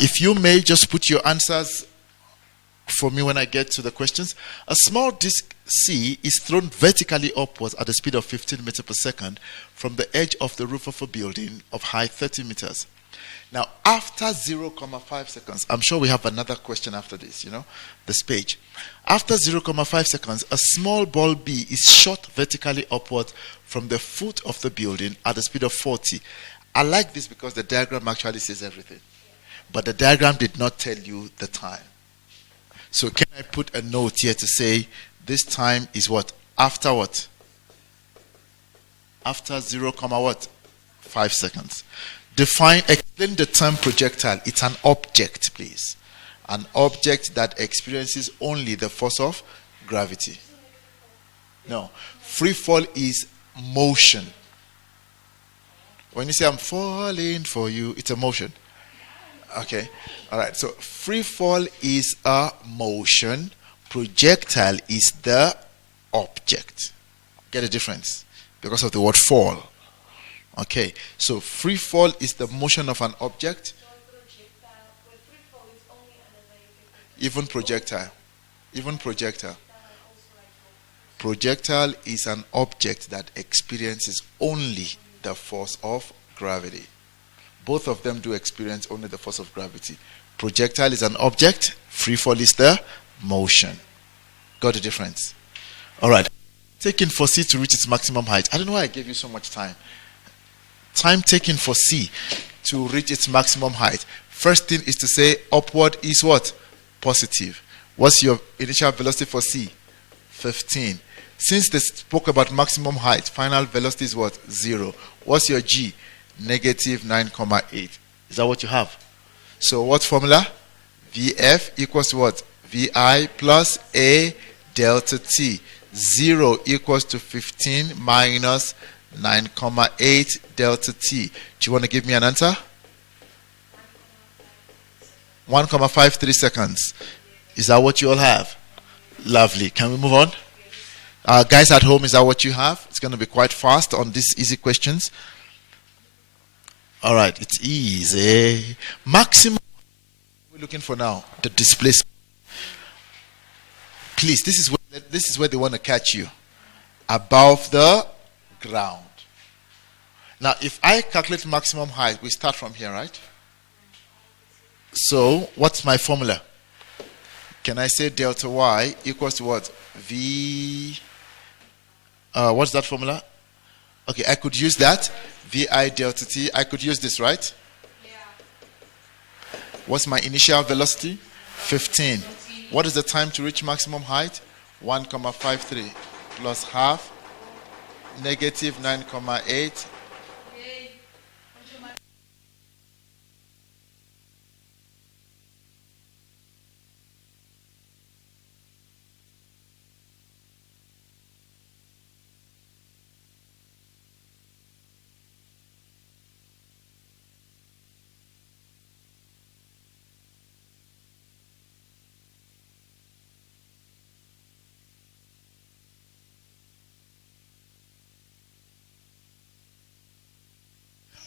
If you may just put your answers for me when I get to the questions. A small disk C is thrown vertically upwards at a speed of 15 meters per second from the edge of the roof of a building of height 30 meters. Now, after 0.5 seconds, I'm sure we have another question after this, this page. After 0.5 seconds, a small ball B is shot vertically upward from the foot of the building at a speed of 40. I like this because the diagram actually says everything. But the diagram did not tell you the time. So can I put a note here to say this time is what? After what? After 0.5 seconds. Explain the term projectile. It's an object, please. An object that experiences only the force of gravity. No. Free fall is motion. When you say I'm falling for you, it's a motion. Okay. All right. So free fall is a motion. Projectile is the object. Get the difference? Because of the word fall. Okay. So free fall is the motion of an object. Even projectile. Even projectile. Projectile is an object that experiences only the force of gravity. Both of them do experience only the force of gravity. Projectile is an object. Free fall is the motion. Got the difference? All right. Taken for C to reach its maximum height. I don't know why I gave you so much time. Time taken for C to reach its maximum height. First thing is to say upward is what? Positive. What's your initial velocity for C? 15. Since they spoke about maximum height, final velocity is what? 0. What's your G? Negative 9.8. Is that what you have? So what formula? VF equals to what? VI plus A delta T. 0 equals to 15 minus 9.8 delta T. Do you want to give me an answer? 1.53 seconds. Is that what you all have? Lovely. Can we move on? Guys at home, is that what you have? It's going to be quite fast on these easy questions. All right, it's easy. Maximum we're looking for now, the displacement. Please, this is where they want to catch you. Above the ground. Now, if I calculate maximum height, we start from here, right? So, what's my formula? Can I say delta Y equals to what? V. What's that formula? Okay, I could use that. VI delta T. I could use this, right? Yeah. What's my initial velocity? 15. What is the time to reach maximum height? 1.53 plus half. Negative 9.8.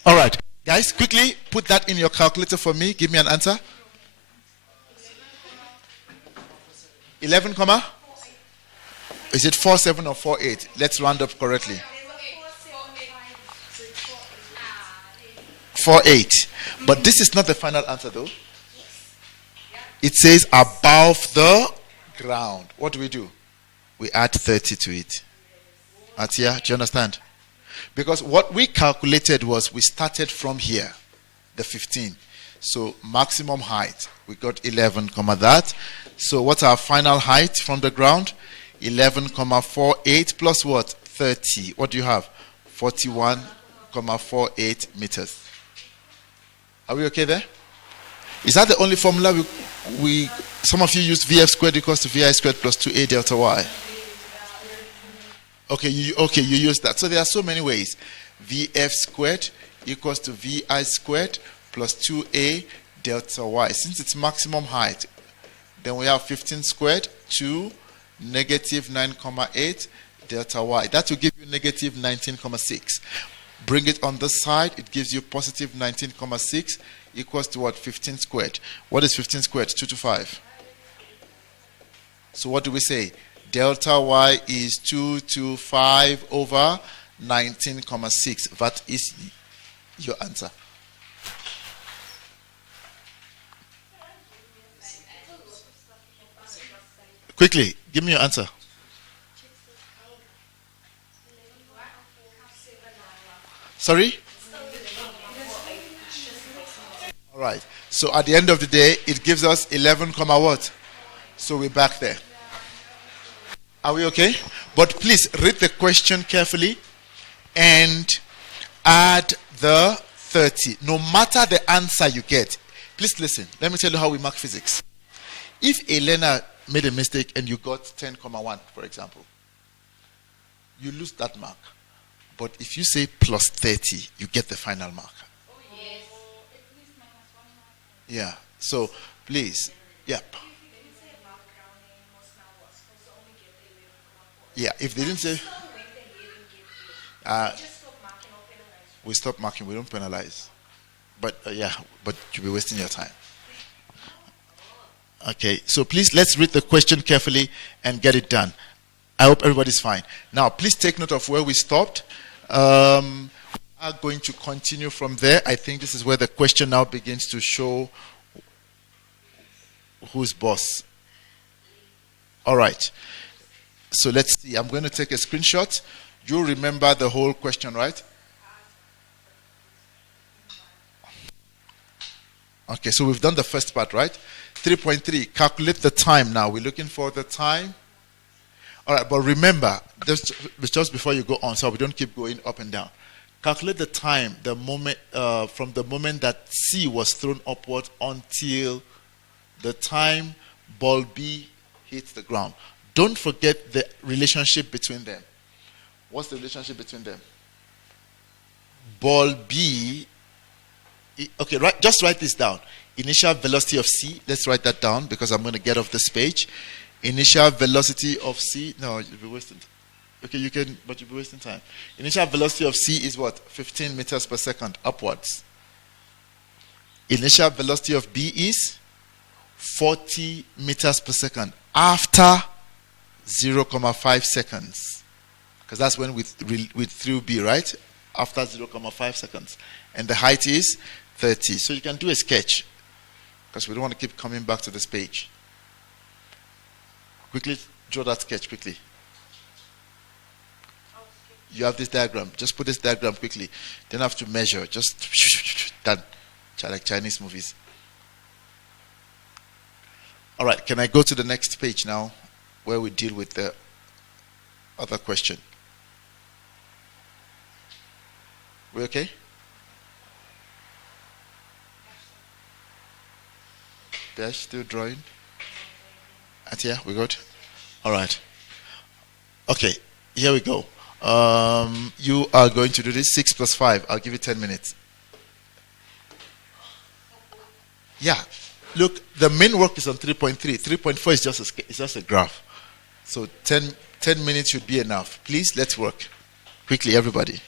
All right, guys, quickly put that in your calculator for me. Give me an answer. 11, is it 47 or 48? Let's round up correctly. 48. But this is not the final answer, though. It says above the ground. What do? We add 30 to it. Atia, do you understand? Because what we calculated was we started from here, the 15. So maximum height, we got 11, that. So what's our final height from the ground? 11,48 plus what? 30. What do you have? 41,48 meters. Are we okay there? Is that the only formula we some of you used VF squared equals to VI squared plus 2A delta Y? Okay, you use that. So there are so many ways. VF squared equals to VI squared plus 2A delta Y. Since it's maximum height, then we have 15 squared to negative 9.8 delta Y. That will give you negative 19.6. Bring it on this side. It gives you positive 19.6 equals to what? 15 squared. What is 15 squared? 2 to 5. So what do we say? Delta y is 2 to 5 over 19,6. That is your answer. Quickly, give me your answer. Sorry? All right. So at the end of the day, it gives us 11, what? So we're back there. Are we okay? But please read the question carefully and add the 30. No matter the answer you get, please listen. Let me tell you how we mark physics. If a learner made a mistake and you got 10,1, for example, you lose that mark. But if you say plus 30, you get the final mark. Yeah. So please, yep. Yeah. If they didn't say, we stop marking. We don't penalize. But but you'll be wasting your time. Okay. So please let's read the question carefully and get it done. I hope everybody's fine. Now, please take note of where we stopped. We are going to continue from there. I think this is where the question now begins to show who's boss. All right. So let's see. I'm going to take a screenshot. You remember the whole question, right? Okay, so we've done the first part, right? 3.3, calculate the time now. We're looking for the time. All right, but remember, just before you go on, so we don't keep going up and down. Calculate the time, the moment from the moment that C was thrown upward until the time ball B hits the ground. Don't forget the relationship between them. What's the relationship between them? Ball B. Okay, right. Just write this down. Initial velocity of C. Let's write that down because I'm going to get off this page. Initial velocity of C. No, you'll be wasting. Okay, you can, but you'll be wasting time. Initial velocity of C is what? 15 meters per second upwards. Initial velocity of B is 40 meters per second after 0.5 seconds. Because that's when we threw B, right? After 0.5 seconds. And the height is 30. So you can do a sketch. Because we don't want to keep coming back to this page. Quickly draw that sketch quickly. You have this diagram. Just put this diagram quickly. Don't have to measure. Just done. Like Chinese movies. All right. Can I go to the next page now where we deal with the other question? We okay? Dash still drawing? Atia, we good? All right. Okay, here we go. You are going to do this 6 plus 5. I'll give you 10 minutes. Yeah. Look, the main work is on 3.3. 3.4 is just a graph. So 10 minutes should be enough. Please, let's work. Quickly, everybody.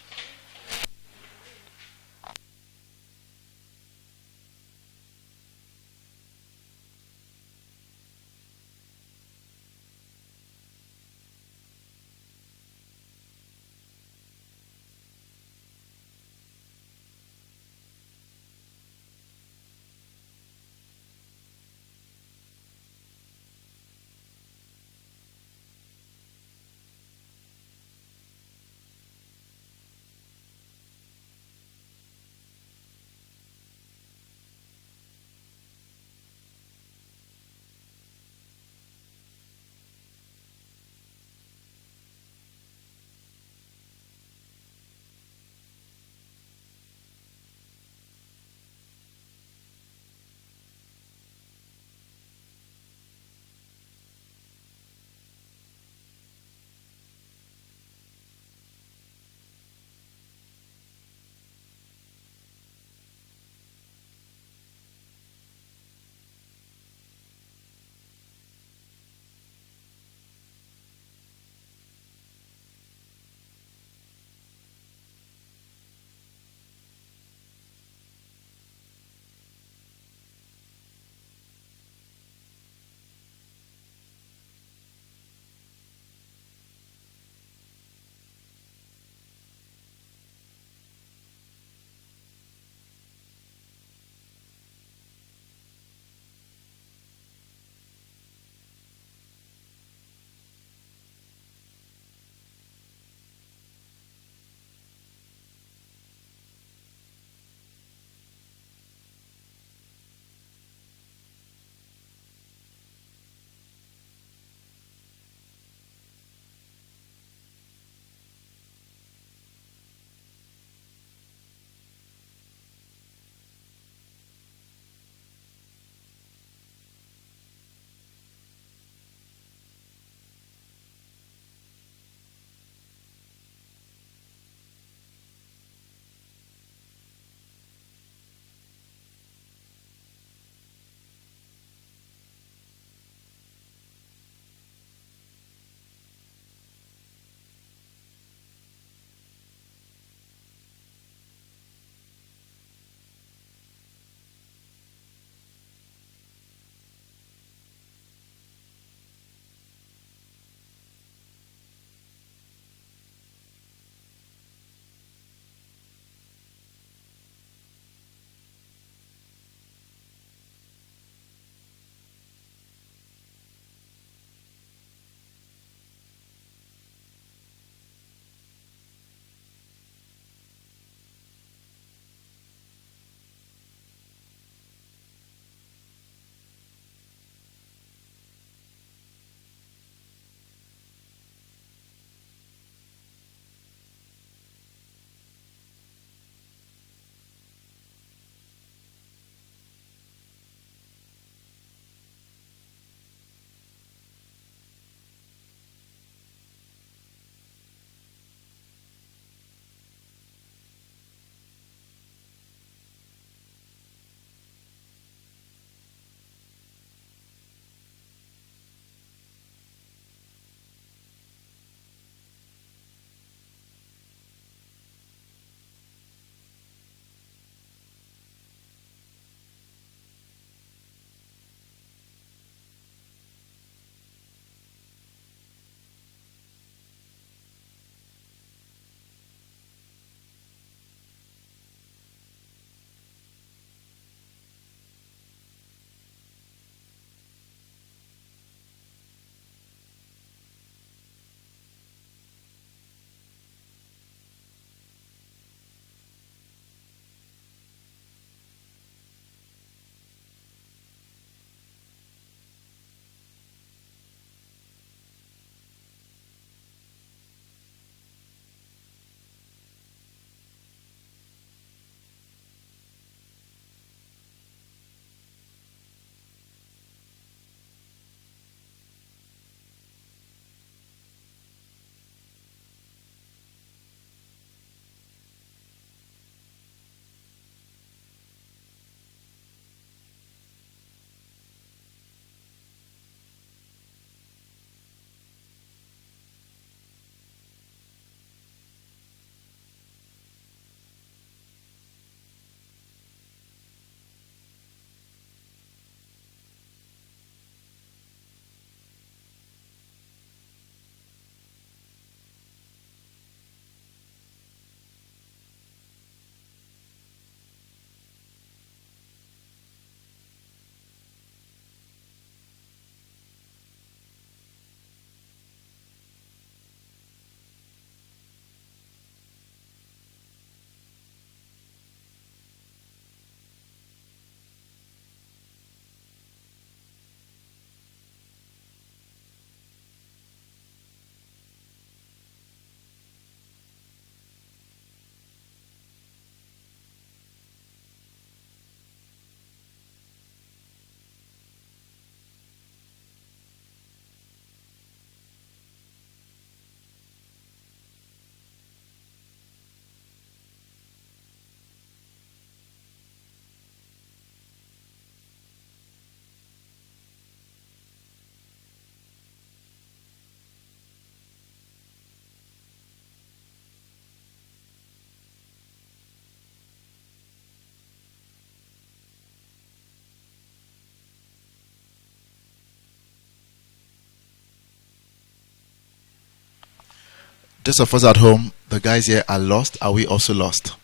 those of us at home, the guys here are lost. Are we also lost?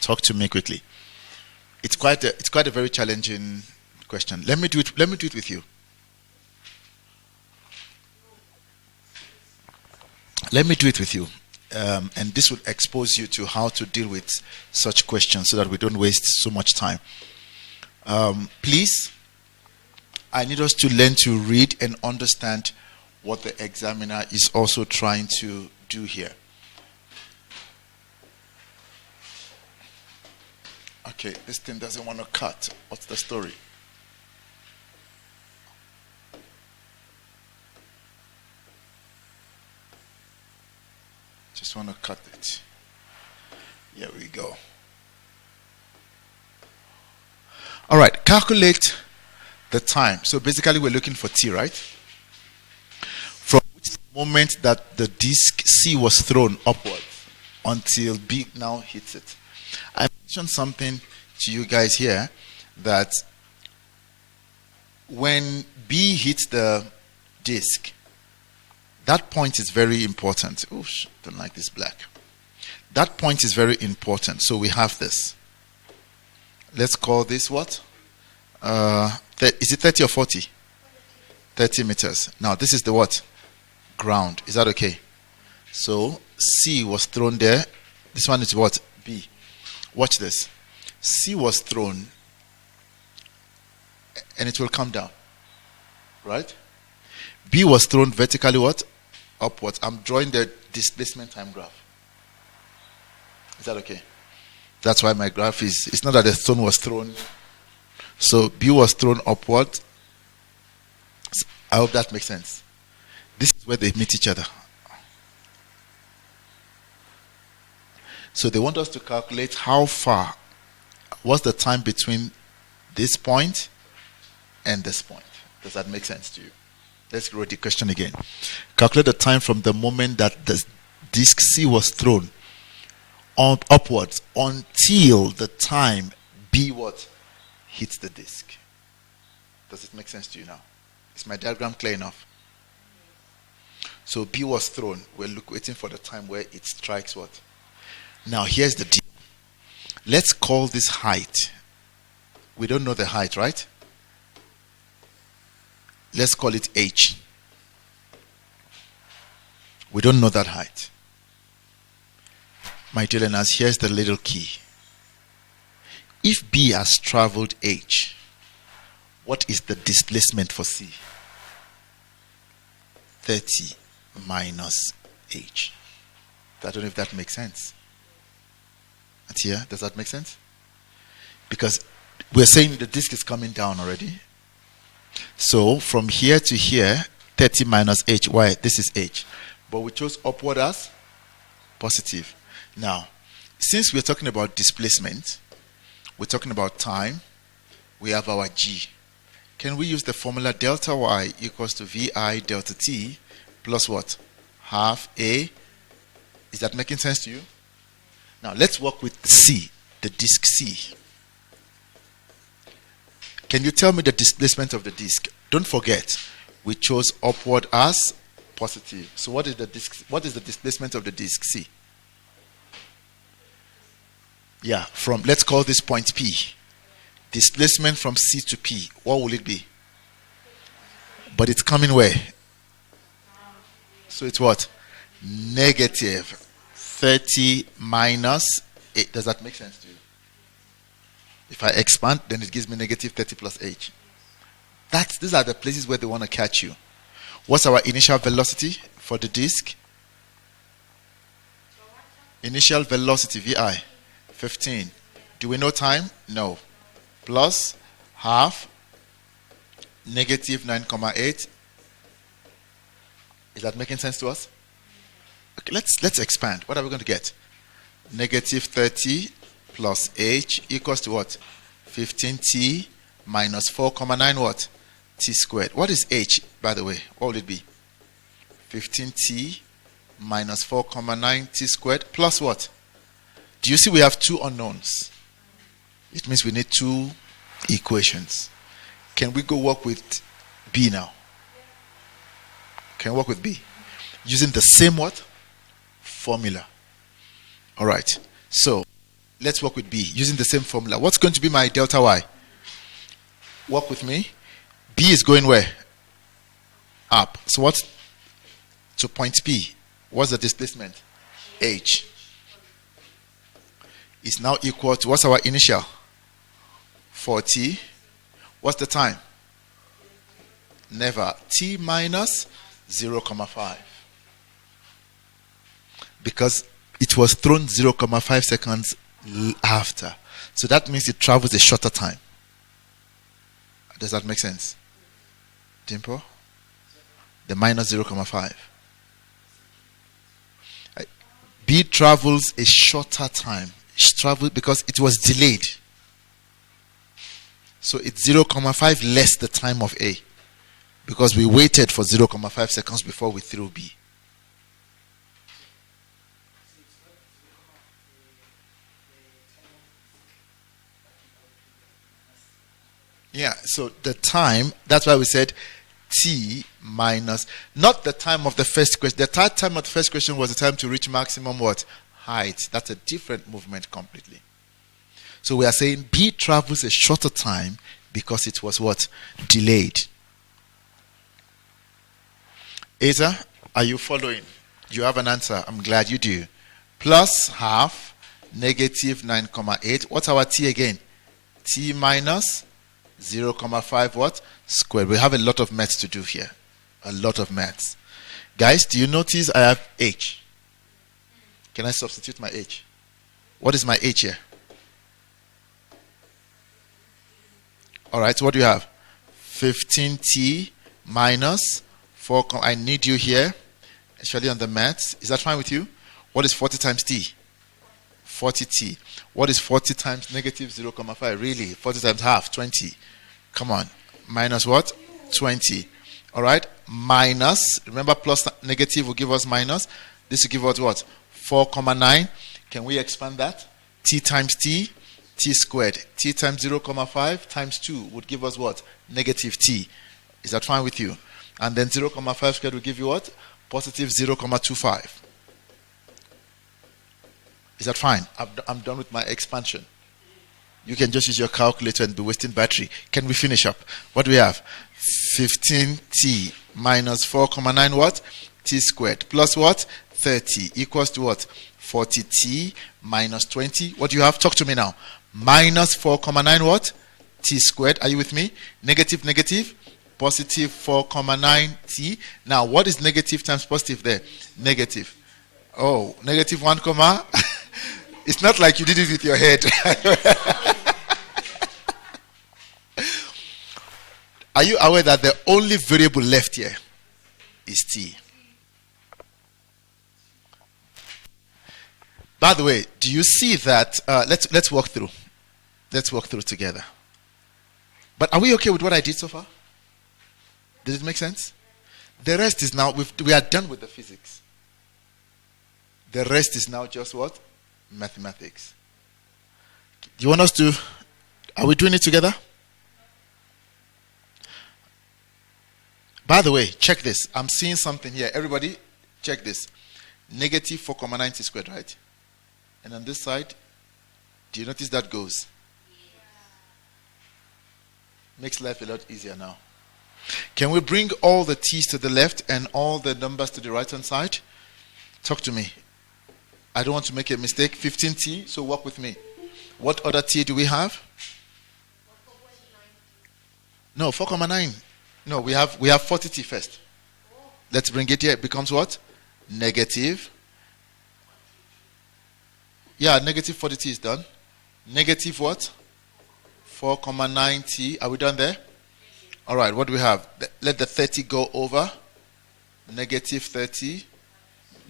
Talk to me quickly. It's quite a very challenging question. Let me do it with you. Let me do it with you. And this will expose you to how to deal with such questions so that we don't waste so much time. Please, I need us to learn to read and understand what the examiner is also trying to do here. Okay, this thing doesn't want to cut. What's the story? Just want to cut it. Here we go. All right, calculate the time. So basically we're looking for t, right? From which moment that the disk C was thrown upwards until B now hits it. I mentioned something to you guys here that when B hits the disk, that point is very important. Oof, don't like this black. That point is very important. So we have this. Let's call this what? Is it 30 or 40? 30 meters. Now this is the what? Ground. Is that okay? So C was thrown there. This one is what? B. Watch this. C was thrown and it will come down. Right? B was thrown vertically what? Upwards. I'm drawing the displacement time graph. Is that okay? That's why my graph is, it's not that the stone was thrown. So B was thrown upward. I hope that makes sense. This is where they meet each other. So they want us to calculate how far, what's the time between this point and this point. Does that make sense to you? Let's read the question again. Calculate the time from the moment that the disk C was thrown upwards until the time B what hits the disk. Does it make sense to you now? Is my diagram clear enough? So B was thrown. We're waiting for the time where it strikes what? Now here's the deal. Let's call this height. We don't know the height, right? Let's call it H. We don't know that height. My dear learners, here's the little key. If B has traveled H, what is the displacement for C? 30 minus H. I don't know if that makes sense. And here, does that make sense? Because we're saying the disk is coming down already. So from here to here, 30 minus H. Why? This is H. But we chose upward as positive. Now, since we're talking about displacement, we're talking about time, we have our G. Can we use the formula delta Y equals to VI delta T plus what? Half A. Is that making sense to you? Now, let's work with C, the disk C. Can you tell me the displacement of the disk? Don't forget, we chose upward as positive. So what is the displacement of the disk C? Yeah, let's call this point P. Displacement from C to P, what will it be? But it's coming where? So it's what? Negative 30 minus 8. Does that make sense to you? If I expand, then it gives me negative 30 plus H. These are the places where they want to catch you. What's our initial velocity for the disk? Initial velocity, VI, 15. Do we know time? No. Plus half, negative 9,8. Is that making sense to us? Okay, let's expand. What are we going to get? Negative 30 plus H equals to what? 15T minus 4,9 what? T squared. What is H, by the way? What will it be? 15T minus 4,9 T squared plus what? Do you see we have two unknowns? It means we need two equations. Can we go work with B now? Can we work with B? Using the same what? formula. All right. So let's work with B using the same formula. What's going to be my delta Y? Work with me. B is going where? Up. So what's to point P? What's the displacement? H. Is now equal to, what's our initial? 40. What's the time? Never. T minus 0.5. Because it was thrown 0.5 seconds after. So that means it travels a shorter time. Does that make sense? Dimple? The minus 0.5. B travels a shorter time. It travels because it was delayed. So it's 0.5 less the time of A. Because we waited for 0.5 seconds before we threw B. Yeah, so the time, that's why we said T minus, not the time of the first question. The third time of the first question was the time to reach maximum what? Height. That's a different movement completely. So we are saying B travels a shorter time because it was what? Delayed. Asa, are you following? You have an answer. I'm glad you do. Plus half, negative 9.8. What's our T again? T minus 0.5 what? Squared. We have a lot of maths to do here. A lot of maths. Guys, do you notice I have H? Can I substitute my H? What is my H here? Alright, so what do you have? 15T minus 4. I need you here, especially on the maths. Is that fine with you? What is 40 times T? 40T. What is 40 times negative 0.5? Really? 40 times half? 20. Come on. Minus what? 20. All right? Minus. Remember, plus negative will give us minus. This will give us what? 4.9. Can we expand that? T times T. T squared. T times 0.5 times 2 would give us what? Negative T. Is that fine with you? And then 0.5 squared will give you what? Positive 0.25. Is that fine? I'm done with my expansion. You can just use your calculator and be wasting battery. Can we finish up? What do we have? 15T minus 4.9 what? T squared. Plus what? 30 equals to what? 40T minus 20. What do you have? Talk to me now. Minus 4.9 what? T squared. Are you with me? Negative, negative. Positive 4.9 T. Now, what is negative times positive there? Negative. Oh, negative 1 comma. It's not like you did it with your head. Are you aware that the only variable left here is T? By the way, do you see that? Let's walk through. Let's walk through together. But are we okay with what I did so far? Does it make sense? The rest is now, we are done with the physics. The rest is now just what? Mathematics. Do you want us to, are we doing it together? By the way, check this. I'm seeing something here. Everybody, check this. Negative 4.9 T squared, right? And on this side, do you notice that goes? Makes life a lot easier now. Can we bring all the T's to the left and all the numbers to the right hand side? Talk to me. I don't want to make a mistake. 15T, so work with me. What other T do we have? No, 4.9. No, we have 40T first. Let's bring it here. It becomes what? Negative. Yeah, negative 40T is done. Negative what? 4.9T. Are we done there? All right, what do we have? Let the 30 go over. Negative 30.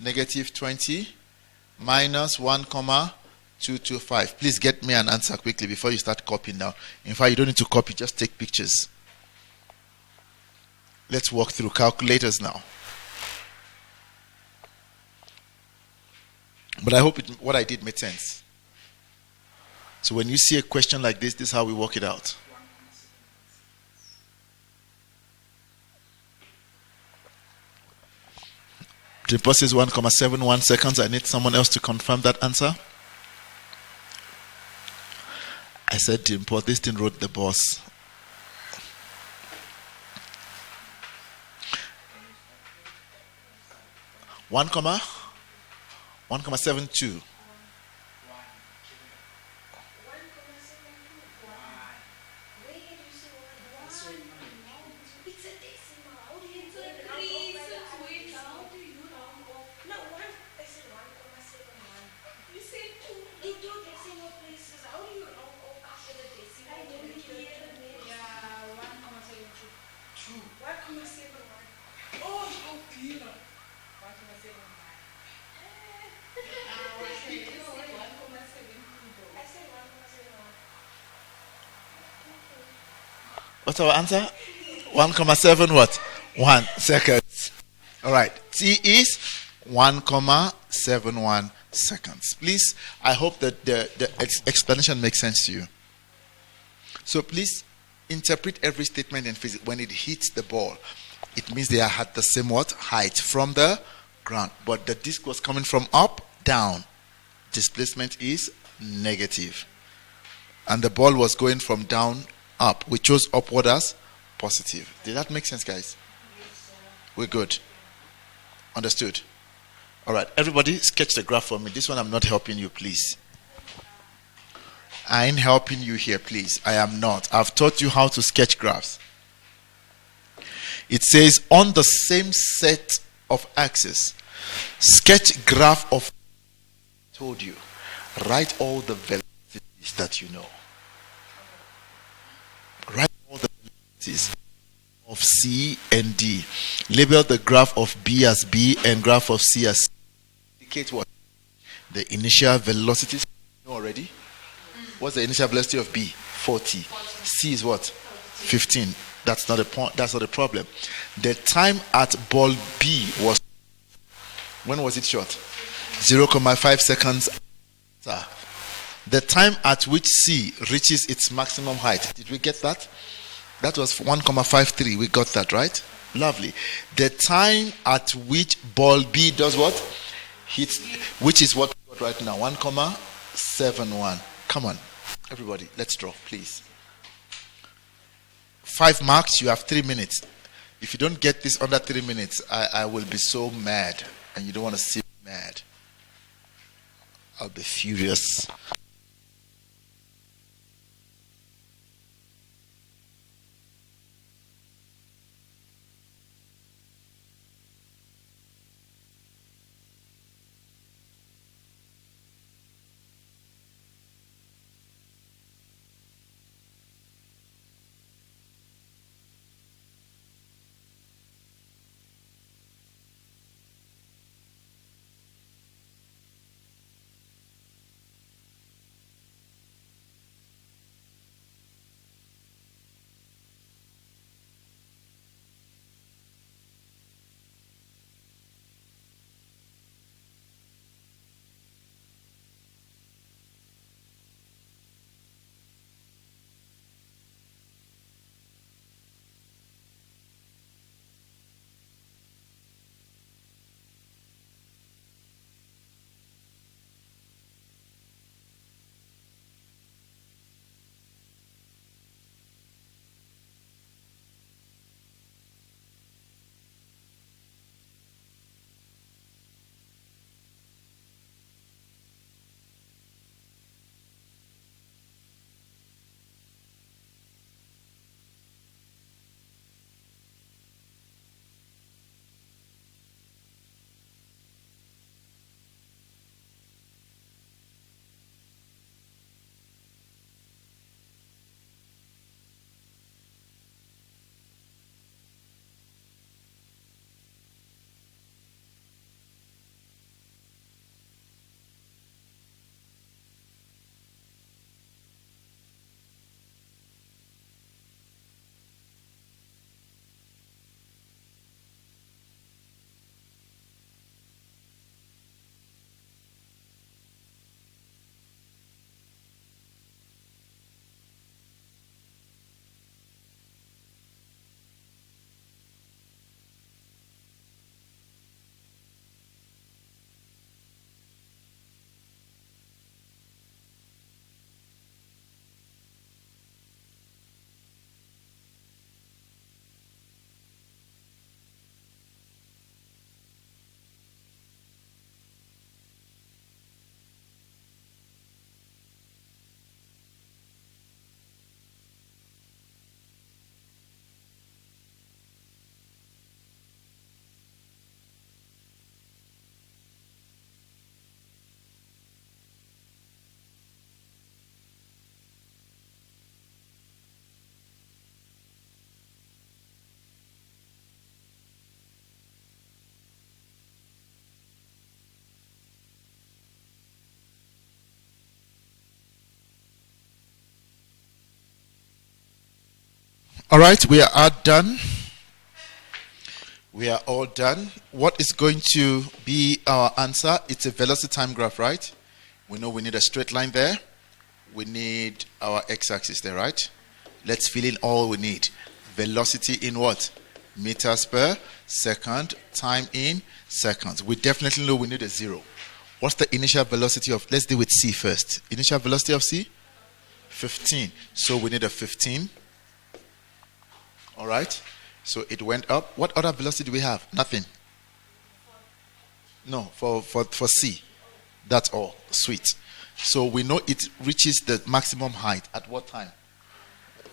Negative 20. Minus 1,225. Please get me an answer quickly before you start copying now. In fact, you don't need to copy, just take pictures. Let's walk through calculators now. But I hope what I did made sense. So when you see a question like this, this is how we work it out. Dimple says 1,71 seconds. I need someone else to confirm that answer. I said Dimple, this thing wrote the boss. 1,72. What's our answer? 1,7 what? 1 seconds. All right. T is 1,71 seconds. Please, I hope that the explanation makes sense to you. So please interpret every statement in physics. When it hits the ball, it means they are at the same what? Height from the ground. But the disc was coming from up, down. Displacement is negative. And the ball was going from down, up. We chose upward as positive. Did that make sense, guys? We're good. Understood? All right. Everybody, sketch the graph for me. This one I'm not helping you, please. I ain't helping you here, please. I am not. I've taught you how to sketch graphs. It says on the same set of axes, sketch graph of. Told you. Write all the velocities that you know. Write all the velocities of C and D. Label the graph of B as B and graph of C as C. Indicate what? The initial velocities. You know already? What's the initial velocity of B? 40. C is what? 15. That's not a point. That's not a problem. The time at ball B was. When was it shot? 0.5 seconds. The time at which C reaches its maximum height. Did we get that? That was 1.53. We got that, right? Lovely. The time at which ball B does what? Hits, which is what we got right now. 1.71. Come on, everybody. Let's draw, please. 5 marks. You have 3 minutes. If you don't get this under 3 minutes, I will be so mad. And you don't want to see me mad. I'll be furious. All right, we are all done. We are all done. What is going to be our answer? It's a velocity time graph, right? We know we need a straight line there. We need our x-axis there, right? Let's fill in all we need. Velocity in what? Meters per second, time in seconds. We definitely know we need a 0. What's the initial velocity of, let's deal with C first. Initial velocity of C? 15. So we need a 15. All right? So it went up. What other velocity do we have? Nothing. No, for C. That's all. Sweet. So we know it reaches the maximum height at what time?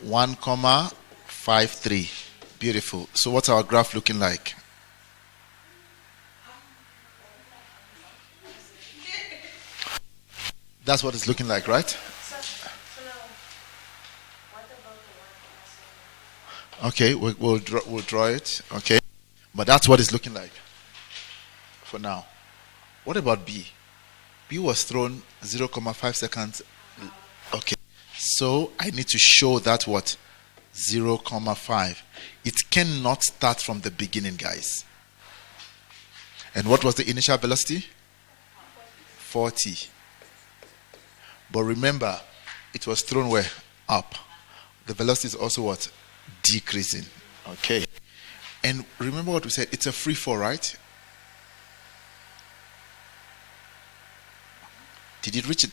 1,53. Beautiful. So what's our graph looking like? That's what it's looking like, right? Okay, we'll draw it. Okay, but that's what it's looking like for now. What about B? B was thrown 0,5 seconds. Okay, so I need to show that what? 0,5. It cannot start from the beginning, guys. And what was the initial velocity? 40. But remember, it was thrown where? Up. The velocity is also what? Decreasing. Okay. And remember what we said, it's a free fall, right? Did it reach it?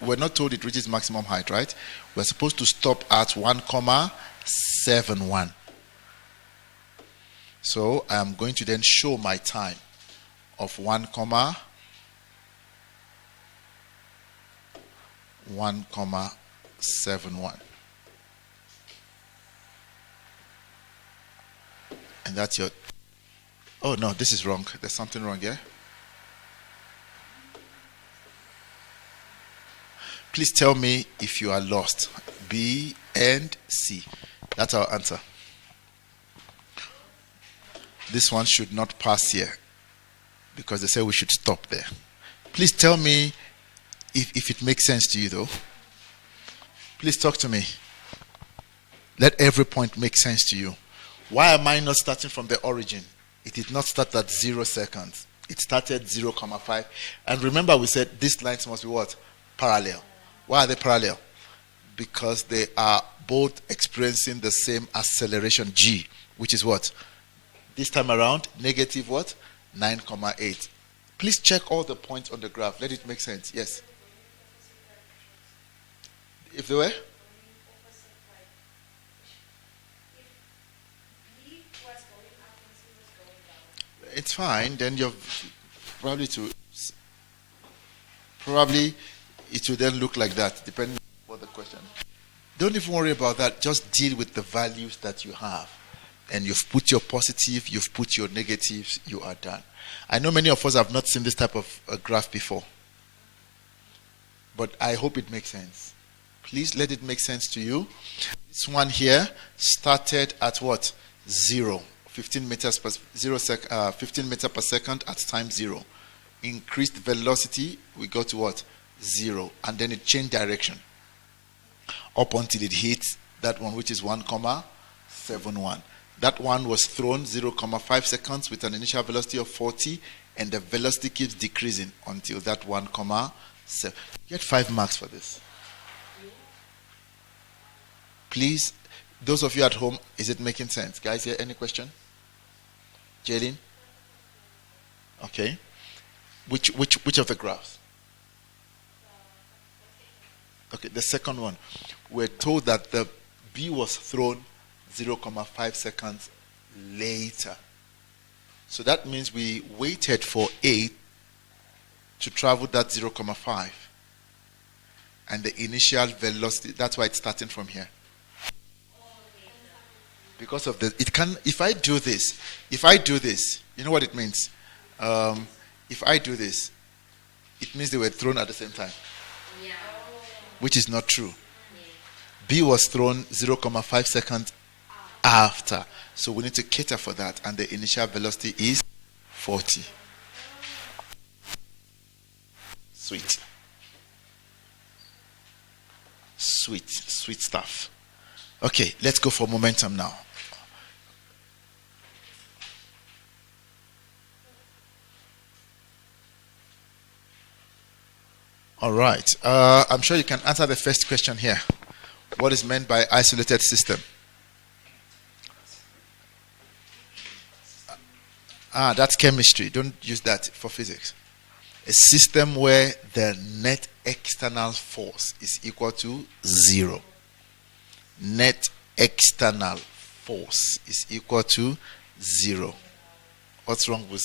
We're not told it reaches maximum height, right? We're supposed to stop at 1,71. So I'm going to then show my time of 1,71. And that's your, oh no, this is wrong. There's something wrong here. Please tell me if you are lost. B and C. That's our answer. This one should not pass here because they say we should stop there. Please tell me if it makes sense to you though. Please talk to me. Let every point make sense to you. Why am I not starting from the origin? It did not start at 0 seconds. It started 0,5. And remember we said these lines must be what? Parallel. Why are they parallel? Because they are both experiencing the same acceleration g, which is what? This time around, negative what? 9,8. Please check all the points on the graph. Let it make sense. Yes. If they were? It's fine. Then you're probably it will then look like that, depending on what the question. Don't even worry about that. Just deal with the values that you have. And you've put your positive, you've put your negatives, you are done. I know many of us have not seen this type of graph before. But I hope it makes sense. Please let it make sense to you. This one here started at what? 0. 15 meters per 15 meters per second at time 0. Increased velocity, we got to what? 0. And then it changed direction up until it hits that one, which is 1,71. That one was thrown 0,5 seconds with an initial velocity of 40, and the velocity keeps decreasing until that 1,7. You get 5 marks for this. Please, those of you at home, is it making sense? Guys, here, any question? Jalen? Okay. Which of the graphs? Okay, the second one. We're told that the B was thrown 0,5 seconds later. So that means we waited for A to travel that 0,5. And the initial velocity, that's why it's starting from here. Because of the, it can, if I do this, you know what it means? If I do this, it means they were thrown at the same time. Yeah. Which is not true. B was thrown 0,5 seconds after. So we need to cater for that. And the initial velocity is 40. Sweet stuff. Okay, let's go for momentum now. All right. I'm sure you can answer the first question here. What is meant by isolated system? That's chemistry. Don't use that for physics. A system where the net external force is equal to 0. Net external force is equal to 0. What's wrong with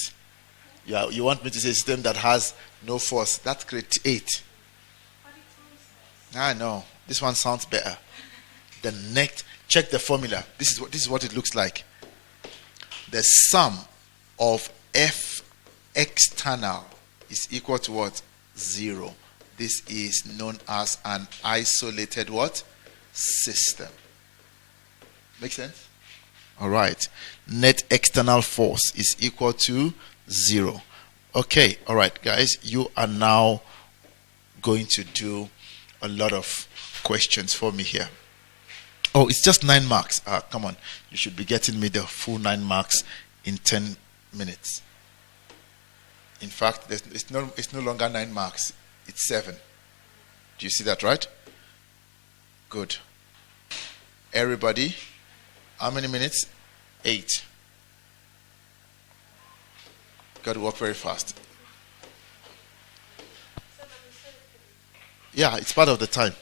you want me to say a system that has no force? That's grade 8. I know. This one sounds better. The net, check the formula. This is what it looks like. The sum of F external is equal to what? 0. This is known as an isolated what? System. Make sense? All right. Net external force is equal to 0. Okay. All right, guys. You are now going to do a lot of questions for me here. Oh, it's just 9 marks. Come on. You should be getting me the full 9 marks in 10 minutes. In fact, it's no longer 9 marks. It's 7. Do you see that, right? Good. Everybody, how many minutes? 8. Got to work very fast. Yeah, it's part of the time.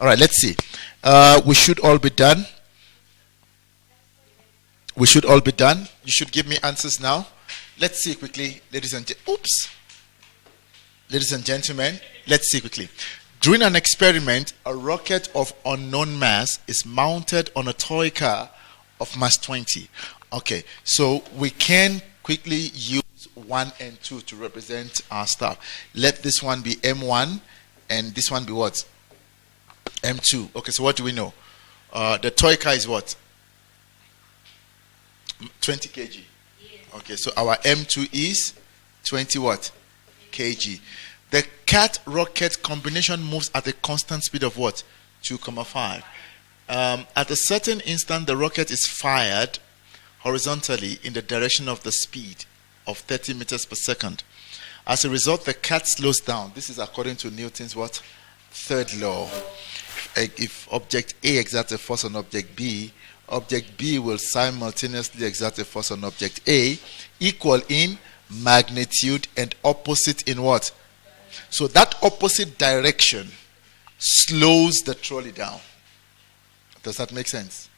All right, let's see. We should all be done. We should all be done. You should give me answers now. Let's see quickly, ladies and ladies and gentlemen. Let's see quickly. During an experiment, a rocket of unknown mass is mounted on a toy car of mass 20. Okay, so we can quickly use 1 and 2 to represent our stuff. Let this one be M1 and this one be what? M2. Okay, so what do we know? The toy car is what? 20 kg. Okay, so our M2 is 20 what? Kg. The cat rocket combination moves at a constant speed of what? 2,5. At a certain instant, the rocket is fired horizontally in the direction of the speed of 30 meters per second. As a result, the cat slows down. This is according to Newton's what? Third law. If object A exerts a force on object B will simultaneously exert a force on object A, equal in magnitude and opposite in what? So that opposite direction slows the trolley down. Does that make sense?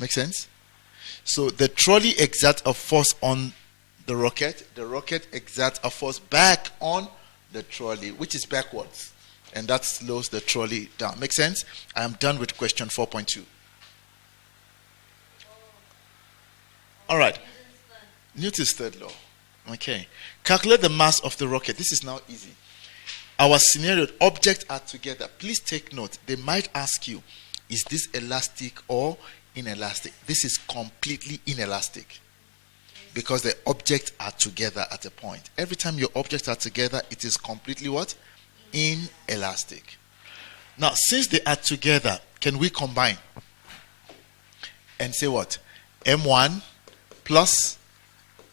Make sense? So the trolley exerts a force on the rocket exerts a force back on the trolley, which is backwards. And that slows the trolley down. Make sense? I am done with question 4.2. All right. Newton's third law. Okay. Calculate the mass of the rocket. This is now easy. Our scenario, objects are together. Please take note. They might ask you, is this elastic or inelastic? This is completely inelastic because the objects are together at a point. Every time your objects are together, it is completely what? Inelastic. Now, since they are together, can we combine and say what? M1 plus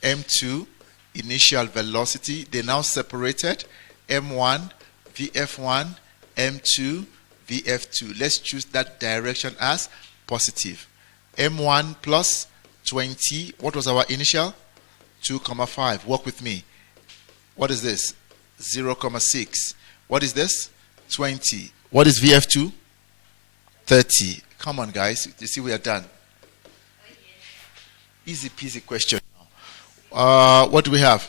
M2 initial velocity. They now separated. M1 VF1 M2 VF2. Let's choose that direction as positive. M1 plus 20. What was our initial? 2,5. Work with me. What is this? 0,6. What is this? 20. What is VF2? 30. Come on, guys. You see we are done. Easy peasy question. What do we have?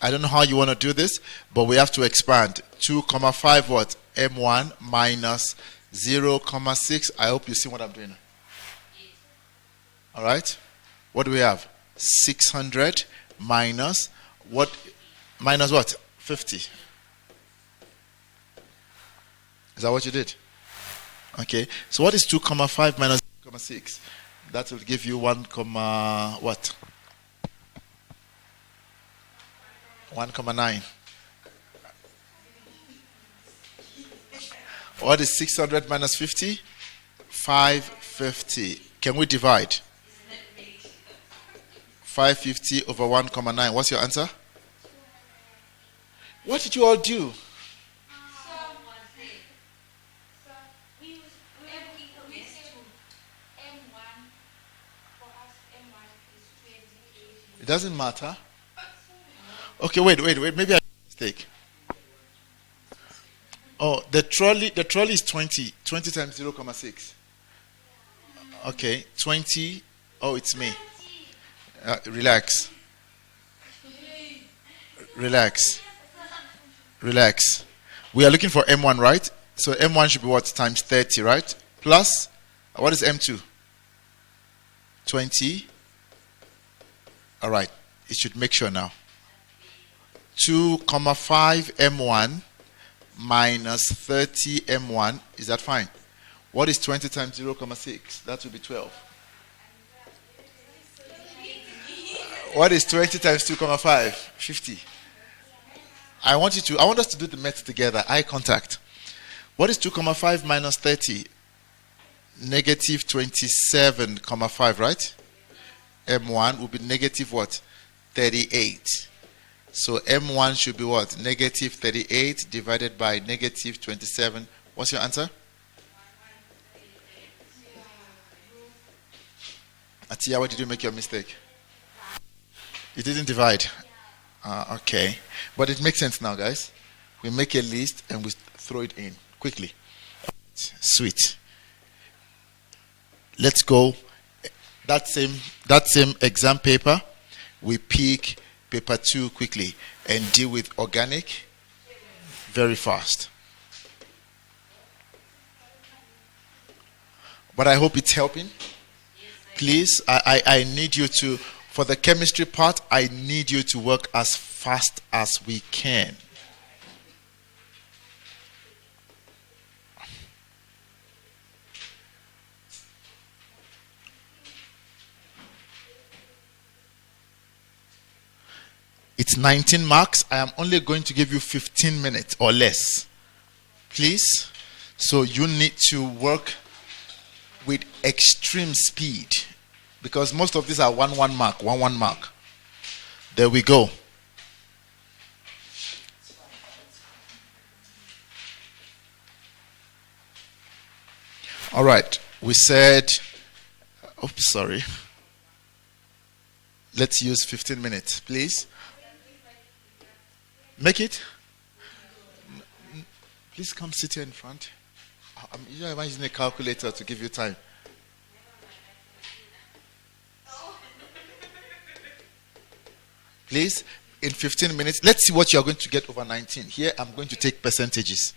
I don't know how you want to do this, but we have to expand. 2,5 what? M1 minus 0,6. I hope you see what I'm doing. All right. What do we have? 600 minus what? Minus what? 50. Is that what you did? Okay. So what is 2,5 minus 0,6? That will give you 1, what? 1,9. What is 600 minus 50? 550. Can we divide? 550 over 1,9. What's your answer? What did you all do? It doesn't matter. Okay, wait. Maybe I made a mistake. Oh, the trolley is 20. 20 times 0,6. Okay, 20. Oh, it's me. Relax. We are looking for M1, right? So M1 should be what? Times 30, right? Plus, what is M2? 20. All right. It should make sure now. 2,5 M1 minus 30 M1. Is that fine? What is 20 times 0,6? That will be 12. What is 20 times 2,5? 50. I want us to do the math together. Eye contact. What is 2,5 minus 30? Negative 27,5, right? M1 will be negative what? 38. So M1 should be what? Negative 38 divided by negative 27. What's your answer? Atiya, why did you make your mistake? You didn't divide. Okay. But it makes sense now, guys. We make a list and we throw it in quickly. Sweet. Let's go. That same exam paper, we pick paper 2 quickly and deal with organic very fast. But I hope it's helping. Please, I need you to, for the chemistry part, I need you to work as fast as we can. It's 19 marks. I am only going to give you 15 minutes or less. Please. So you need to work with extreme speed, because most of these are 1 mark, 1 mark. There we go. All right. We said, oops, sorry. Let's use 15 minutes, please. Make it. Please come sit here in front. I'm using a calculator to give you time. Please, in 15 minutes, let's see what you're going to get over 19. Here, I'm going to take percentages.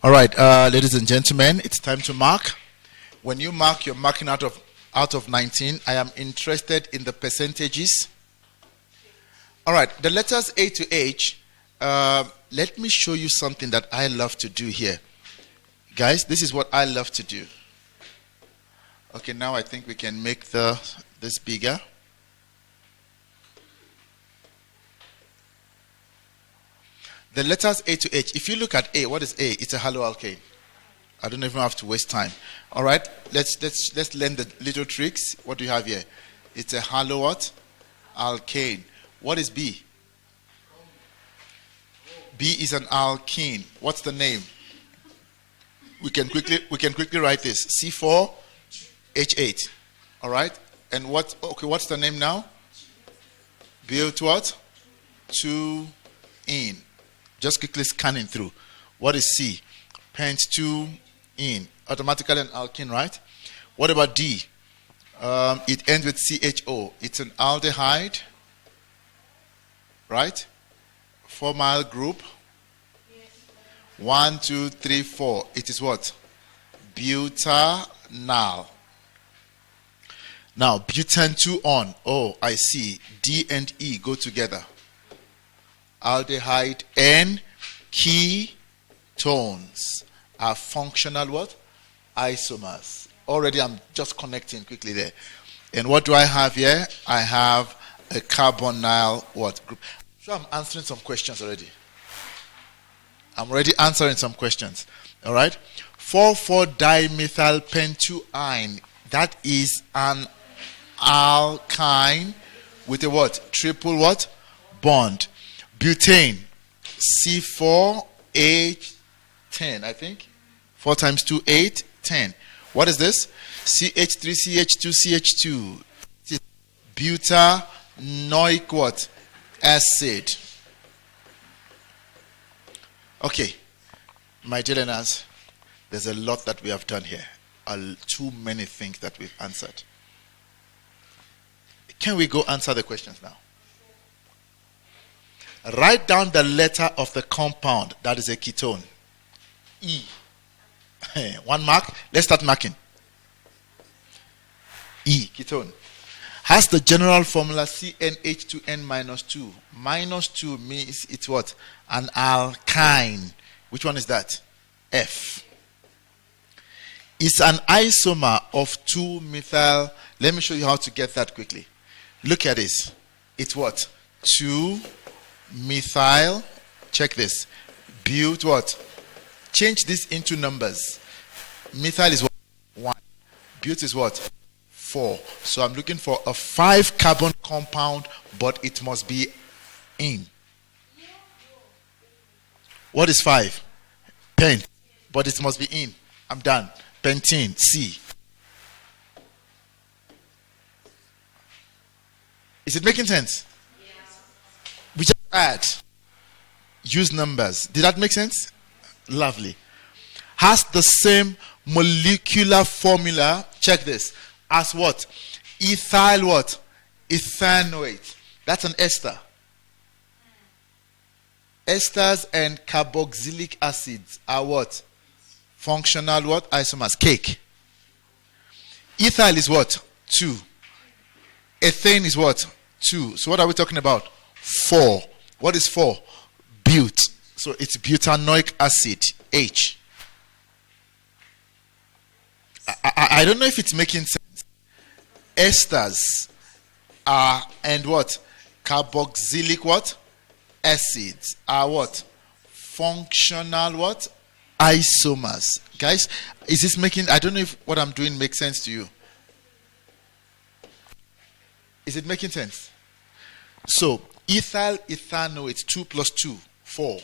All right, ladies and gentlemen, it's time to mark. When you mark, you're marking out of 19. I am interested in the percentages. All right, the letters A to H. Let me show you something that I love to do here. Guys, this is what I love to do. Okay, now I think we can make this bigger. The letters A to H. If you look at A, what is A? It's a haloalkane. I don't even have to waste time. All right, let's learn the little tricks. What do you have here? It's a halo what? Alkane. What is B? B is an alkene. What's the name? We can quickly write this. C4H8. All right? And what's the name now? Built what? 2-ene. Just quickly scanning through. What is C? Pent 2-ene. Automatically an alkene, right? What about D? It ends with CHO. It's an aldehyde. Right? 4-mile group. 1, 2, 3, 4. It is what? Butanal. Now, butane 2 on. Oh, I see. D and E go together. Aldehyde and ketones are functional what? Isomers. Already I'm just connecting quickly there. And what do I have here? I have a carbonyl what group? So I'm answering some questions already. I'm already answering some questions. All right? 4,4-dimethyl pentuine. That is an alkyne with a what? Triple what? Bond. Butane. C4H10, I think. 4 times 2, 8, 10. What is this? CH3CH2CH2. Butanoic what? Acid. Okay, my dear learners, there's a lot that we have done here. Too many things that we've answered. Can we go answer the questions now? Write down the letter of the compound that is a ketone. E. 1 mark. Let's start marking. E, ketone. Has the general formula CnH2n minus 2. Minus 2 means it's what? An alkyne. Which one is that? F. It's an isomer of 2-methyl. Let me show you how to get that quickly. Look at this. It's what? 2-methyl. Check this. But what? Change this into numbers. Methyl is what? 1. But is what? 4. So I'm looking for a 5-carbon compound, but it must be in. What is 5? Pent. But it must be in. I'm done. Pentene. C. Is it making sense? Yes. We just add. Use numbers. Did that make sense? Lovely. Has the same molecular formula. Check this. As what? Ethyl what? Ethanoate. That's an ester. Esters and carboxylic acids are what? Functional what? Isomers. Cake. Ethyl is what? 2. Ethane is what? 2. So what are we talking about? 4. What is 4? But. So it's butanoic acid. H. I don't know if it's making sense. Esters are and what? Carboxylic what? Acids are what? Functional what? Isomers. Guys, is this making, I don't know if what I'm doing makes sense to you. Is it making sense? So, ethyl ethanoate 2 plus 2, 4.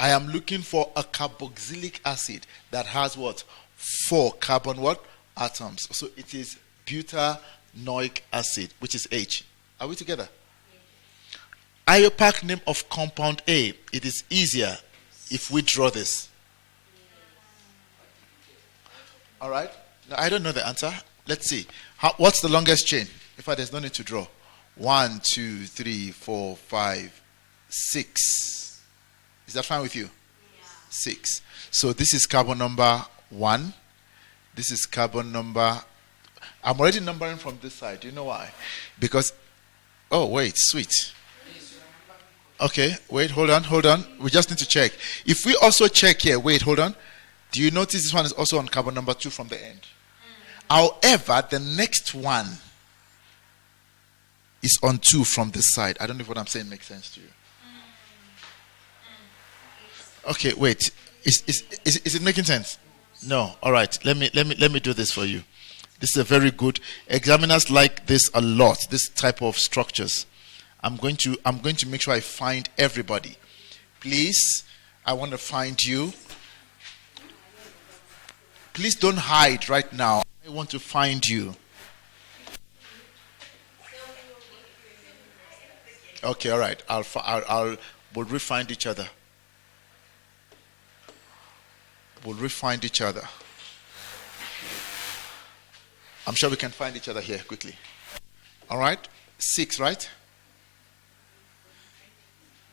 I am looking for a carboxylic acid that has what? 4 carbon what? Atoms. So it is butanoic acid, which is H. Are we together? IUPAC name of compound A. It is easier if we draw this. All right? Now, I don't know the answer. Let's see. What's the longest chain? In fact, there's no need to draw. 1, 2, 3, 4, 5, 6. Is that fine with you? Yeah. 6. So this is carbon number 1. This is carbon number... I'm already numbering from this side. Do you know why? Because... Oh, wait, sweet. Okay, wait, hold on. We just need to check. If we also check here, wait, hold on. Do you notice this one is also on carbon number 2 from the end? However, the next one is on 2 from this side. I don't know if what I'm saying makes sense to you. Okay, wait. Is it making sense? No. All right. Let me do this for you. This is a very good. Examiners like this a lot. This type of structures. I'm going to make sure I find everybody. Please, I want to find you. Please don't hide right now. I want to find you. Okay, all right. We'll re-find each other. We'll re-find each other. I'm sure we can find each other here quickly. All right? 6, right?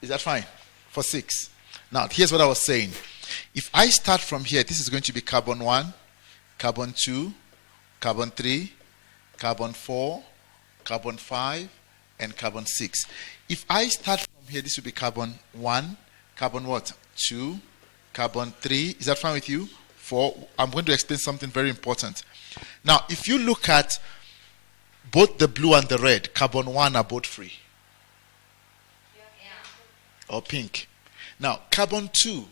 Is that fine? For 6. Now, here's what I was saying. If I start from here, this is going to be carbon 1, carbon 2, carbon 3, carbon 4, carbon 5, and carbon 6. If I start from here, this will be carbon 1, carbon what? 2, carbon 3. Is that fine with you? 4. I'm going to explain something very important. Now, if you look at both the blue and the red, carbon 1 are both free. Or pink. Now, carbon 2.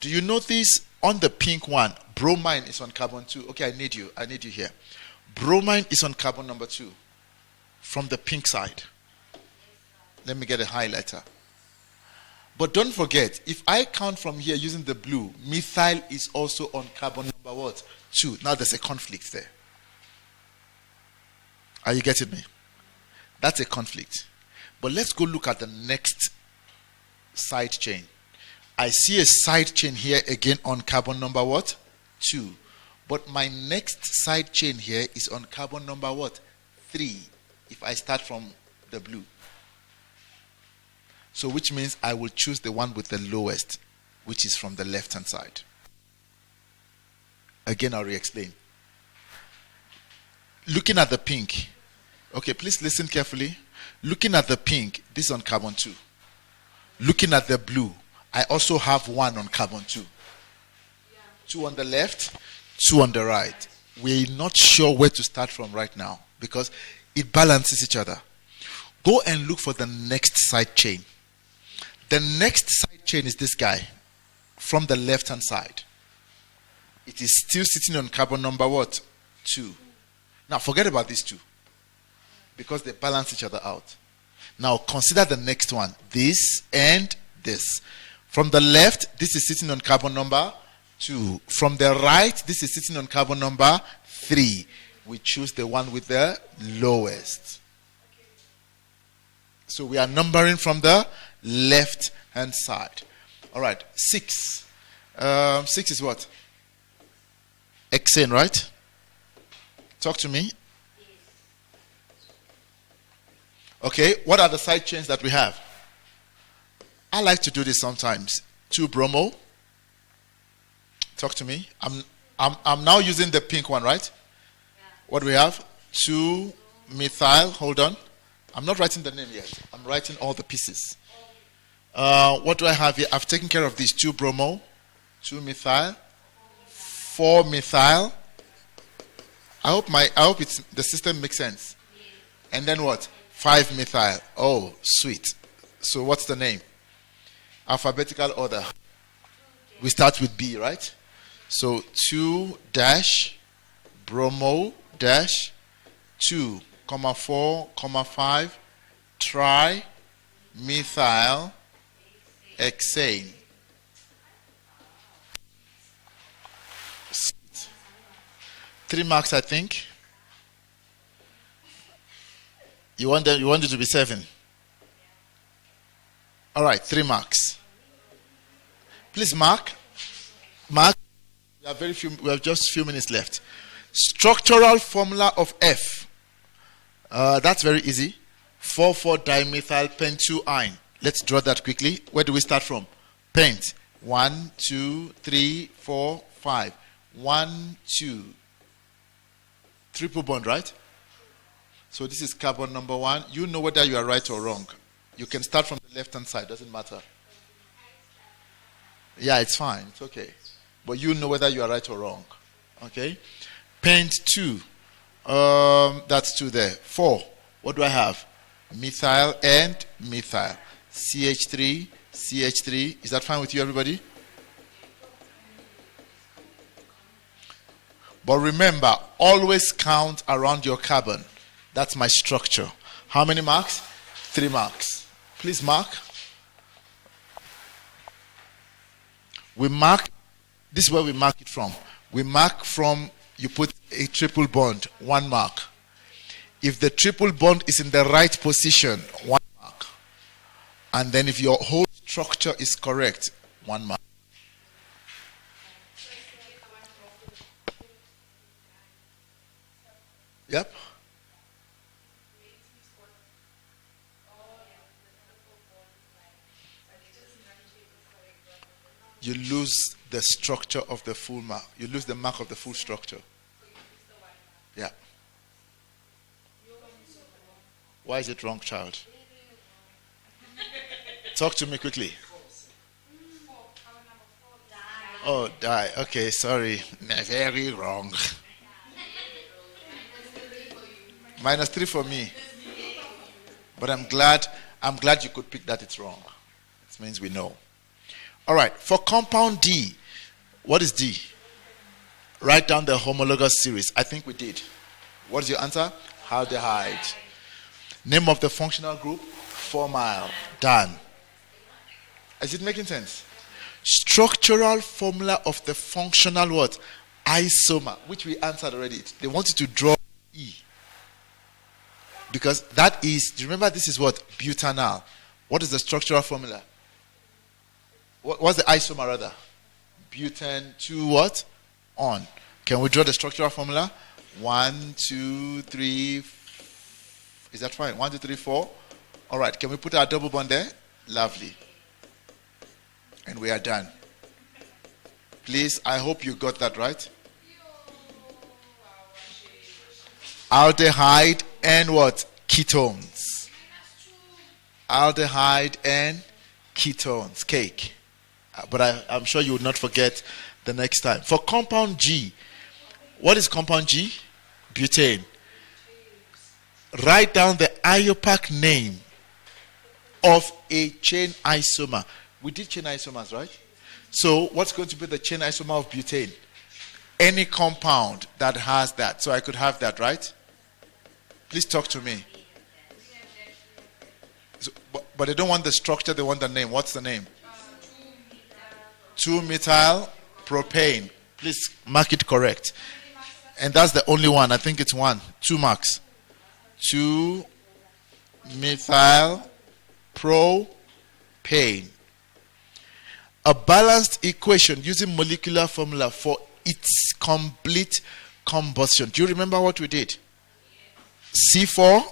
Do you notice on the pink one, bromine is on carbon 2. Okay, I need you here. Bromine is on carbon number 2 from the pink side. Let me get a highlighter. But don't forget, if I count from here using the blue, methyl is also on carbon number what? 2. Now there's a conflict there. Are you getting me? That's a conflict. But let's go look at the next side chain. I see a side chain here again on carbon number what? 2. But my next side chain here is on carbon number what? 3. If I start from the blue. So which means I will choose the one with the lowest, which is from the left hand side. Again, I'll re-explain. Looking at the pink. Okay, please listen carefully. Looking at the pink, this is on carbon 2. Looking at the blue, I also have 1 on carbon 2. 2 on the left, 2 on the right. We're not sure where to start from right now because it balances each other. Go and look for the next side chain. The next side chain is this guy from the left hand side. It is still sitting on carbon number what? 2. Now forget about these two because they balance each other out. Now consider the next one. This and this. From the left, this is sitting on carbon number 2. From the right, this is sitting on carbon number 3. We choose the one with the lowest. So we are numbering from the left hand side. All right, 6. 6 is what? Hexane, right? Talk to me. Okay, what are the side chains that we have? I like to do this sometimes. 2 bromo. Talk to me. I'm now using the pink one, right? Yeah. What do we have? 2 methyl. Hold on. I'm not writing the name yet. I'm writing all the pieces. What do I have here? I've taken care of these. 2 bromo, 2 methyl, 4 methyl. I hope the system makes sense. And then what? 5 methyl. Oh, sweet. So what's the name? Alphabetical order. We start with B, right? So 2 dash bromo dash 2, 4, 5 tri methyl hexane. 3 marks, I think. You want it to be 7. All right, 3 marks. Please mark. Mark. We have just a few minutes left. Structural formula of F. That's very easy. 4,4 dimethyl pent 2 ion. Let's draw that quickly. Where do we start from? Pent. 1, 2, 3, 4, 5. 1, 2. Triple bond, right? So this is carbon number 1. You know whether you are right or wrong. You can start from the left-hand side. Doesn't matter. Yeah, it's fine. It's okay. But you know whether you are right or wrong. Okay? Pent 2. That's 2 there. 4. What do I have? Methyl and methyl. CH3, CH3. Is that fine with you, everybody? But remember, always count around your carbon. That's my structure. How many marks? 3 marks. Please mark. We mark. This is where we mark it from. We mark from, you put a triple bond, 1 mark. If the triple bond is in the right position, 1 mark. And then if your whole structure is correct, 1 mark. Yep. You lose the structure of the full mark. You lose the mark of the full structure. Yeah. Why is it wrong, child? Talk to me quickly. Oh, die. Okay, sorry. Very wrong. -3 for me. But I'm glad you could pick that it's wrong. It means we know. All right, for compound D, what is D? Write down the homologous series. I think we did. What is your answer? Aldehyde. Name of the functional group? Formyl. Done. Is it making sense? Structural formula of the functional what? Isomer, which we answered already. They want you to draw E. Because that is, do you remember this is what? Butanal. What is the structural formula? What's the isomer rather? Butane 2 what? On. Can we draw the structural formula? 1, 2, 3. Is that fine? 1, 2, 3, 4. All right. Can we put our double bond there? Lovely. And we are done. Please, I hope you got that right. Aldehyde and what? Ketones. Aldehyde and ketones. Cake. But I'm sure you will not forget the next time. For compound G, what is compound G? Butane. Write down the IUPAC name of a chain isomer. We did chain isomers, right? So what's going to be the chain isomer of butane? Any compound that has that. So I could have that, right? Please talk to me. So, but they don't want the structure, they want the name. What's the name? 2-methyl propane. Please mark it correct. And that's the only one. I think it's 1. 2 marks. 2-methyl propane. A balanced equation using molecular formula for its complete combustion. Do you remember what we did? C4.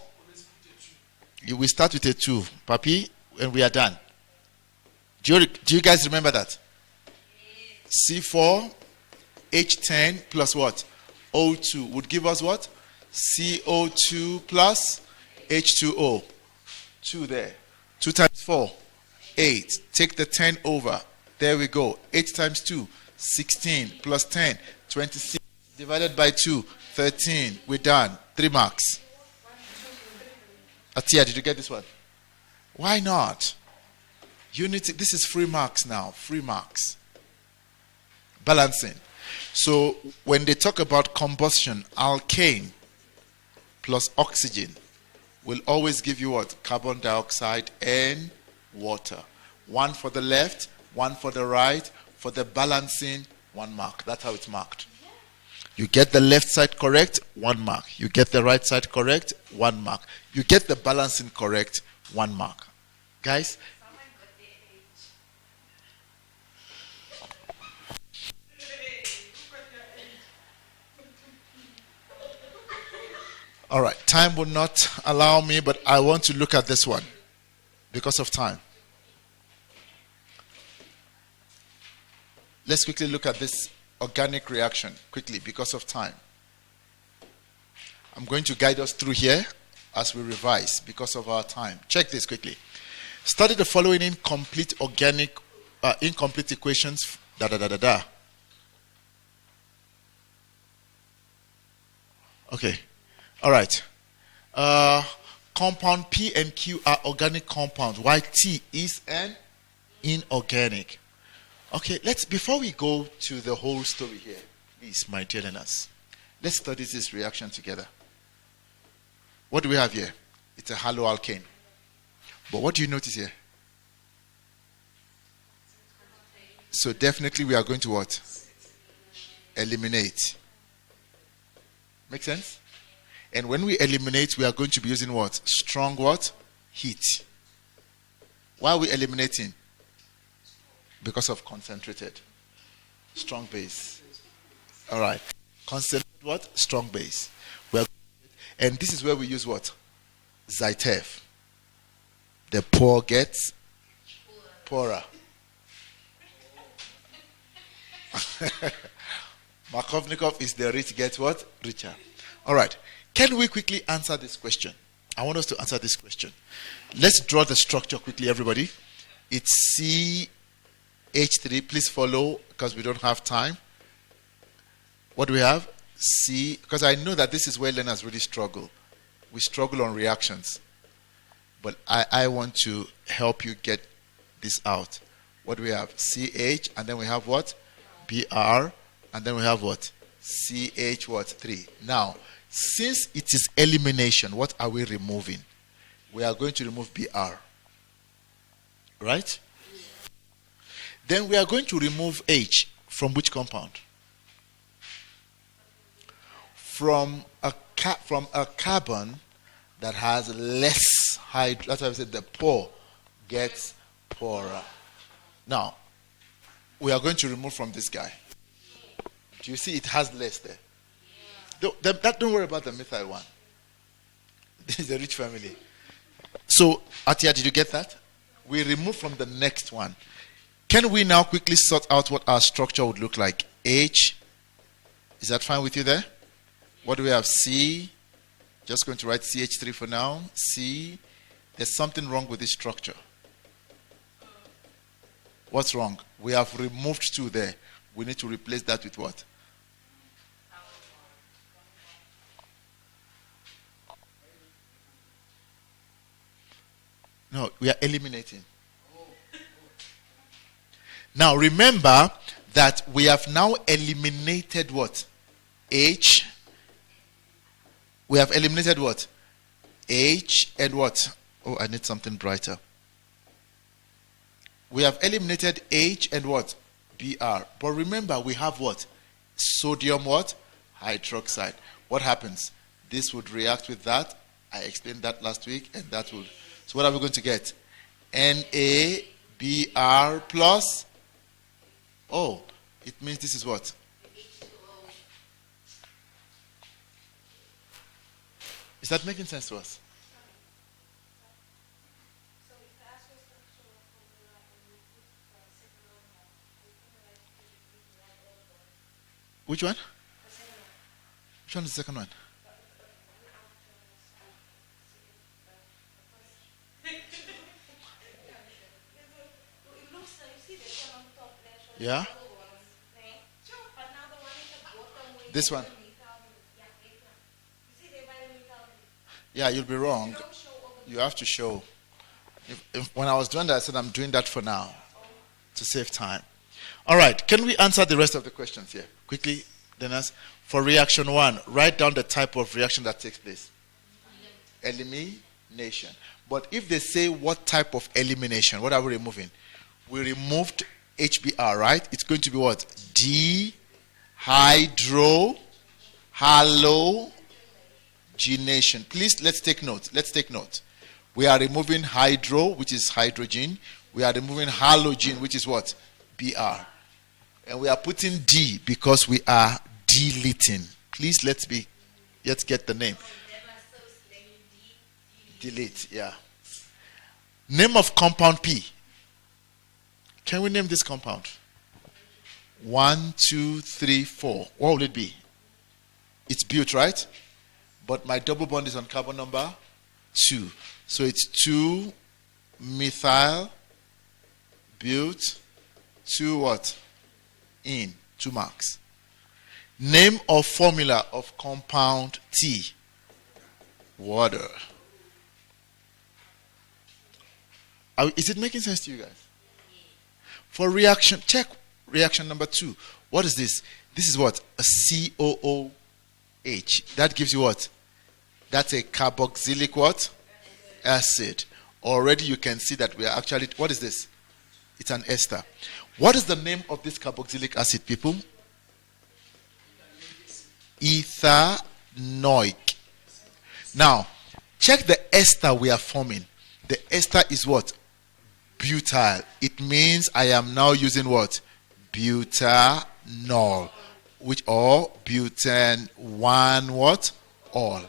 We start with a 2, Papi, and we are done. Do you guys remember that? C4, H10 plus what? O2 would give us what? CO2 plus H2O. 2 there. 2 times 4, 8. Take the 10 over. There we go. 8 times 2, 16 plus 10, 26. Divided by 2, 13. We're done. 3 marks. Atia, did you get this one? Why not? This is free marks now. Free marks. Balancing. So when they talk about combustion, alkane plus oxygen will always give you what? Carbon dioxide and water. 1 for the left, 1 for the right. For the balancing, 1 mark. That's how it's marked. You get the left side correct, 1 mark. You get the right side correct, 1 mark. You get the balancing correct, 1 mark. Guys? All right. Time will not allow me, but I want to look at this one because of time. let's quickly look at this organic reaction quickly because of time. I'm going to guide us through here as we revise because of our time. Check this quickly. Study the following incomplete equations. Okay. All right. Compound P and Q are organic compounds, while T is an inorganic. Okay, before we go to the whole story here, please, my dear learners, let's study this reaction together. What do we have here? It's a haloalkane. But what do you notice here? So definitely we are going to what? Eliminate. Make sense? And when we eliminate, we are going to be using what? Strong what? Heat. Why are we eliminating? Because of concentrated. Strong base. All right. Concentrated what? Strong base. And this is where we use what? Zytev. The poor gets poorer. Markovnikov is the rich gets what? Richer. All right. Can we quickly answer this question? I want us to answer this question. Let's draw the structure quickly, everybody. It's CH3. Please follow because we don't have time. What do we have? C, because I know that this is where learners really struggle. We struggle on reactions. But I want to help you get this out. What do we have? CH, and then we have what? BR, and then we have what? CH what? 3. Now, since it is elimination, what are we removing? We are going to remove BR. Right? Then we are going to remove H from which compound? From a carbon that has less hydrogen. That's why I said the poor gets poorer. Now, we are going to remove from this guy. Do you see it has less there? Don't worry about the methyl one. This is a rich family. So, Atia, did you get that? We remove from the next one. Can we now quickly sort out what our structure would look like? H. Is that fine with you there? What do we have? C. Just going to write CH3 for now. C. There's something wrong with this structure. What's wrong? We have removed 2 there. We need to replace that with what? No, we are eliminating. Now remember that we have now eliminated what? H. We have eliminated what? H and what? Oh, I need something brighter. We have eliminated H and what? Br. But remember, we have what? Sodium what? Hydroxide. What happens? This would react with that. I explained that last week, and that would. So what are we going to get? NaBr plus. Oh, it means this is what? Is that making sense to us? Which one? Which one is the second one? Yeah? This one? Yeah, you'll be wrong. You have to show. When I was doing that, I said I'm doing that for now to save time. All right. Can we answer the rest of the questions here? Quickly, Dennis. For reaction 1, write down the type of reaction that takes place. Elimination. But if they say what type of elimination, what are we removing? We removed HBr, right? It's going to be what? Dehydrohalogenation. Please, let's take note. We are removing hydro, which is hydrogen. We are removing halogen, which is what? Br. And we are putting D because we are deleting. Please, let's get the name. Delete, yeah. Name of compound P. Can we name this compound? 1, 2, 3, 4. What will it be? It's bute, right? But my double bond is on carbon number 2. So it's 2 methyl bute, 2 what? In, 2 marks. Name or formula of compound T. Water. Is it making sense to you guys? For reaction, check reaction number 2. What is this? This is what? A COOH. That gives you what? That's a carboxylic what? Acid. Already you can see that we are actually, what is this? It's an ester. What is the name of this carboxylic acid, people? Ethanoic. Now, check the ester we are forming. The ester is what? Butyl. It means I am now using what? Butanol. Which, or butane 1 what? All.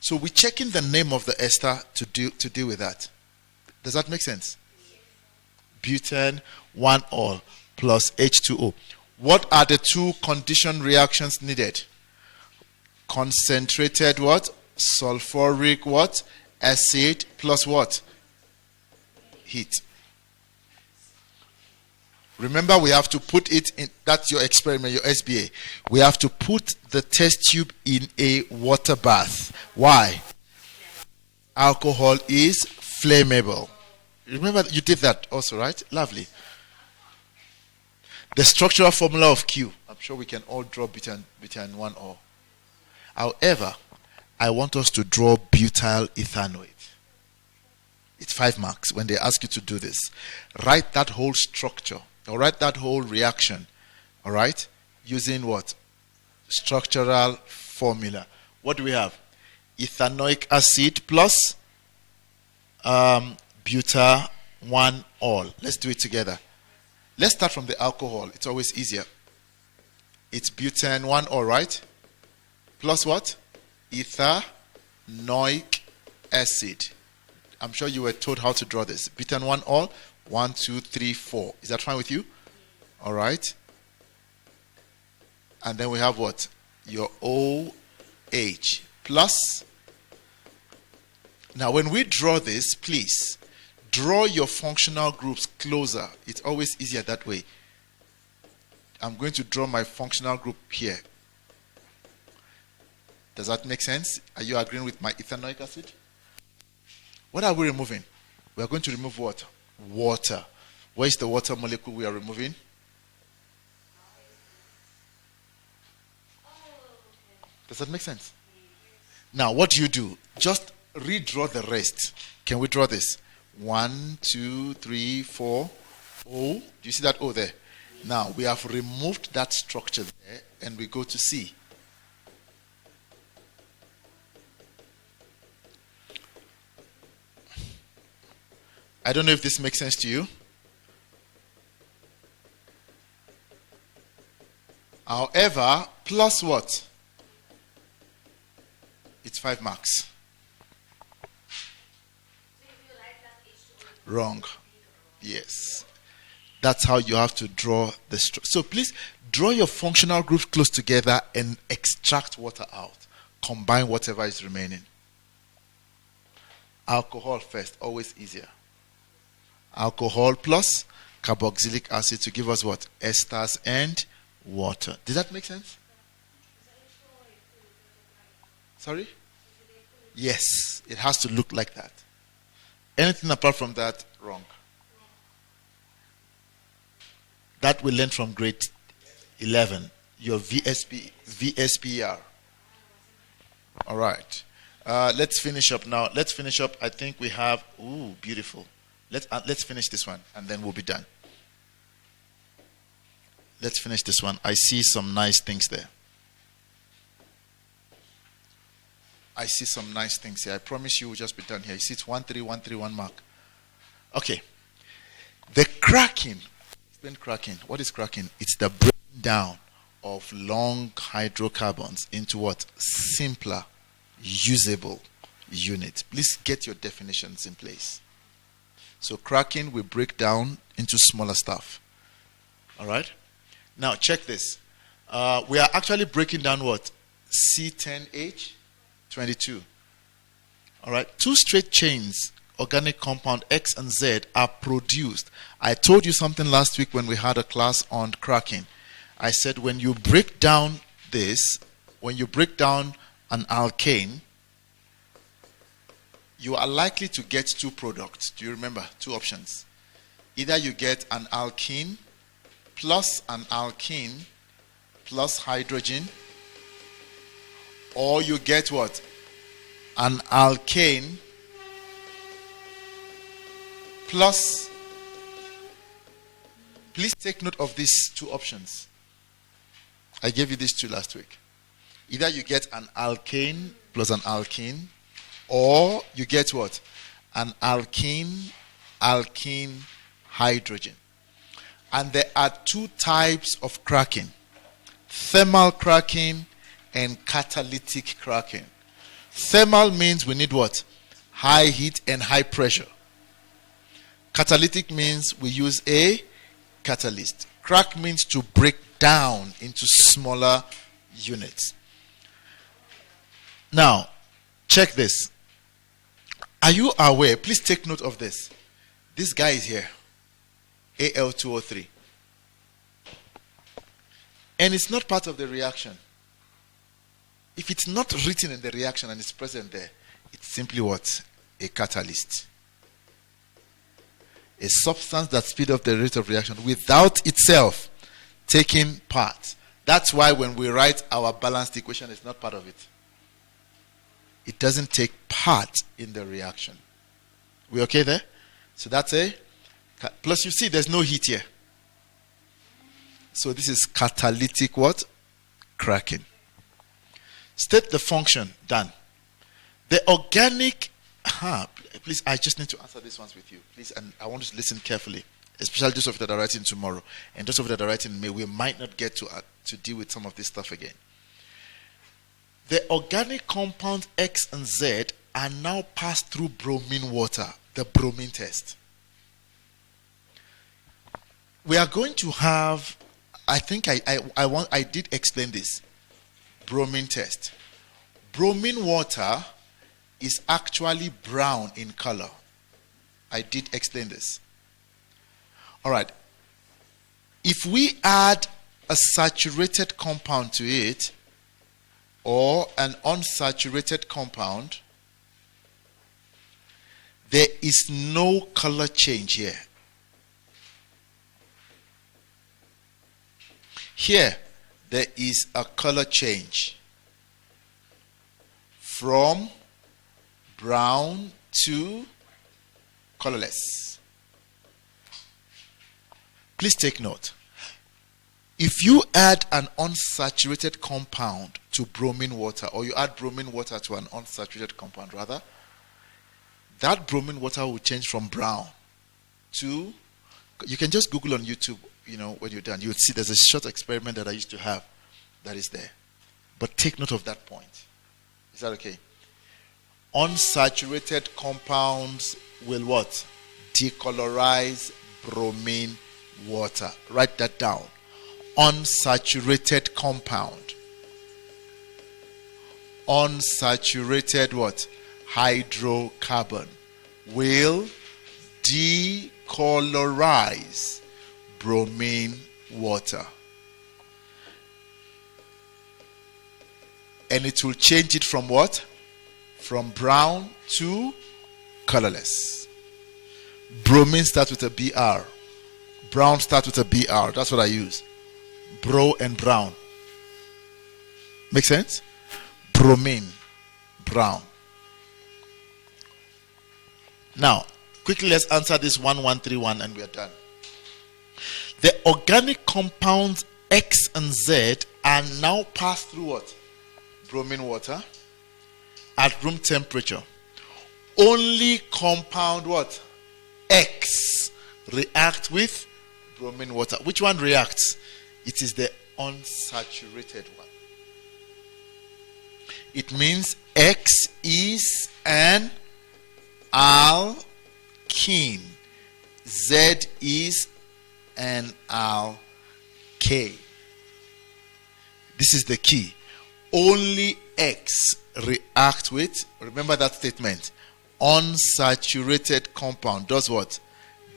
So we're checking the name of the ester to deal with that. Does that make sense? Butane 1 all plus H2O. What are the 2 condition reactions needed? Concentrated what? Sulfuric what? Acid plus what? Heat. Remember, we have to put it in, that's your experiment, your SBA. We have to put the test tube in a water bath. Why? Alcohol is flammable. Remember, you did that also, right? Lovely. The structural formula of Q. I'm sure we can all draw butane 1 or. However, I want us to draw butyl ethanoate. It's 5 marks when they ask you to do this. Write that whole structure, or write that whole reaction, all right, using what? Structural formula. What do we have? Ethanoic acid plus butyl 1 all. Let's do it together. Let's start from the alcohol. It's always easier. It's butane 1 all, right? Plus what? Ethanoic acid. I'm sure you were told how to draw this. Butane 1 all. 1, 2, 3, 4. Is that fine with you? All right. And then we have what? Your OH plus. Now, when we draw this, please draw your functional groups closer. It's always easier that way. I'm going to draw my functional group here. Does that make sense? Are you agreeing with my ethanoic acid? What are we removing? We are going to remove what? Water. Where is the water molecule we are removing? Does that make sense? Now, what do you do? Just redraw the rest. Can we draw this? 1, 2, 3, 4. O. Do you see that O there? Now, we have removed that structure there, and we go to C. I don't know if this makes sense to you. However, plus what? It's 5 marks. Wrong. Yes. That's how you have to draw the structure. So please draw your functional groups close together and extract water out. Combine whatever is remaining. Alcohol first, always easier. Alcohol plus carboxylic acid to give us what? Esters and water. Did that make sense? Sorry? Yes, it has to look like that. Anything apart from that, wrong. That we learned from grade 11, your VSPR. All right. Let's finish up now. Let's finish up. I think we have, ooh, beautiful. Let's finish this one, and then we'll be done. Let's finish this one. I see some nice things there. I see some nice things here. I promise you we'll just be done here. You see it's 13131 mark. Okay. The cracking. Explain cracking. What is cracking? It's the breaking down of long hydrocarbons into what? Simpler, usable units. Please get your definitions in place. So cracking will break down into smaller stuff. All right. Now check this. We are actually breaking down what? C10H22. All right. Two straight chains, organic compound X and Z, are produced. I told you something last week when we had a class on cracking. I said when you break down this, when you break down an alkane, you are likely to get two products. Do you remember? Two options. Either you get an alkene plus an alkene plus hydrogen, or you get what? An alkane plus. Please take note of these two options. I gave you these two last week. Either you get an alkane plus an alkene, or you get what? An alkene, hydrogen. And there are two types of cracking: thermal cracking and catalytic cracking. Thermal means we need what? High heat and high pressure. Catalytic means we use a catalyst. Crack means to break down into smaller units. Now, check this. Are you aware? Please take note of this. This guy is here. Al2O3. And it's not part of the reaction. If it's not written in the reaction and it's present there, it's simply what? A catalyst. A substance that speeds up the rate of reaction without itself taking part. That's why when we write our balanced equation, it's not part of it. It doesn't take part in the reaction. We okay there? So that's a. Plus you see there's no heat here. So this is catalytic what? Cracking. State the function. Done. The organic. Please, I just need to answer these ones with you. Please, and I want you to listen carefully. Especially those of you that are writing tomorrow. And those of you that are writing May, we might not get to deal with some of this stuff again. The organic compounds X and Z are now passed through bromine water, the bromine test. We are going to have, I think I did explain this, bromine test. Bromine water is actually brown in color. I did explain this. All right. If we add a saturated compound to it, or an unsaturated compound, there is no color change here. Here, there is a color change from brown to colorless. Please take note. If you add an unsaturated compound to bromine water, or you add bromine water to an unsaturated compound rather, that bromine water will change from brown to, you can just Google on YouTube, when you're done. You'll see there's a short experiment that I used to have that is there. But take note of that point. Is that okay? Unsaturated compounds will what? Decolorize bromine water. Write that down. Unsaturated compound. Unsaturated what? Hydrocarbon will decolorize bromine water. And it will change it from what? From brown to colorless. Bromine starts with a BR. Brown starts with a BR. That's what I use. Bro and brown. Make sense? Bromine. Brown. Now, quickly let's answer this 1131 and we are done. The organic compounds X and Z are now passed through what? Bromine water at room temperature. Only compound what? X react with bromine water. Which one reacts? It is the unsaturated one. It means X is an alkene. Z is an alkane. K. This is the key. Only X react with, remember that statement, unsaturated compound does what?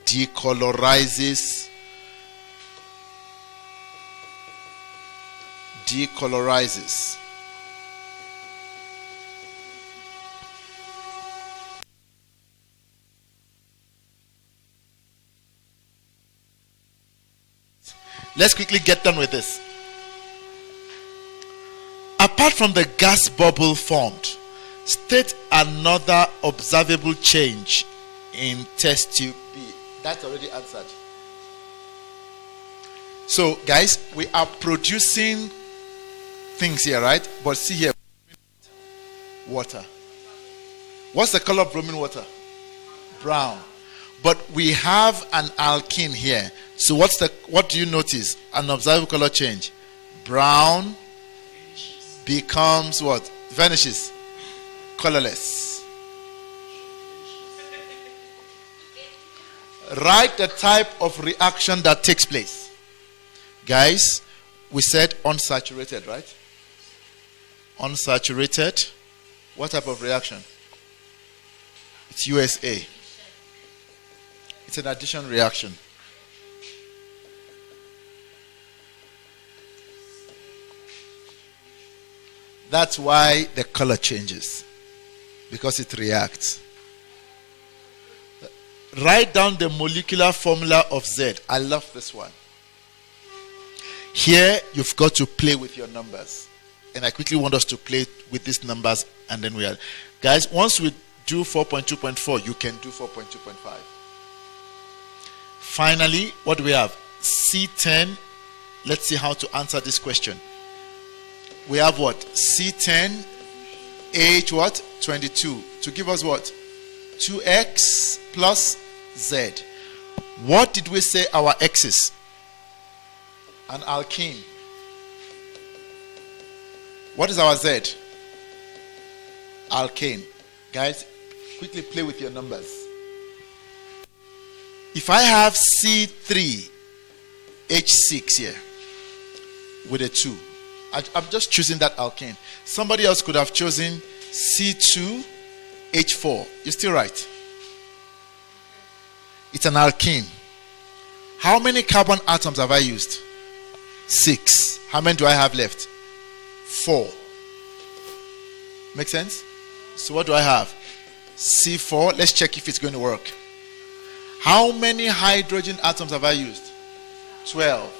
Decolorizes. Let's quickly get done with this. Apart from the gas bubble formed, state another observable change in test tube B. That's already answered. So, guys, we are producing things here, right? But see here, water. What's the color of bromine water? Brown. But we have an alkene here. So what do you notice? An observable color change. Brown becomes what? Vanishes. Colorless. Write the type of reaction that takes place. Guys, we said unsaturated, right? Unsaturated. What type of reaction? It's USA. It's an addition reaction. That's why the color changes. Because it reacts. Write down the molecular formula of Z. I love this one. Here, you've got to play with your numbers. And I quickly want us to play with these numbers. And then we are... Guys, once we do 4.2.4, you can do 4.2.5. Finally, what do we have? C10. Let's see how to answer this question. We have what? C10, H what? 22. To give us what? 2x plus Z. What did we say our X is? An alkene. What is our Z? Alkane. Guys, quickly play with your numbers. If I have C3, H6 here with a 2, I'm just choosing that alkane. Somebody else could have chosen C2, H4. You're still right. It's an alkene. How many carbon atoms have I used? 6. How many do I have left? 4. Make sense? So what do I have? C4. Let's check if it's going to work. How many hydrogen atoms have I used? 12.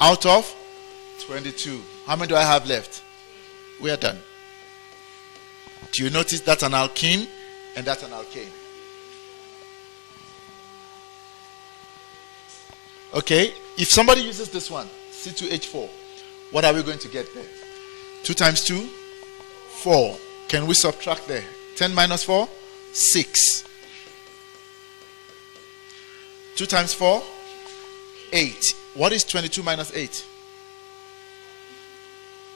Out of 22. How many do I have left? We are done. Do you notice that's an alkene and that's an alkane? Okay. If somebody uses this one, C2H4, what are we going to get there? 2 times 2, 4. Can we subtract there? 10 minus 4, 6. 2 times 4, 8. What is 22 minus 8?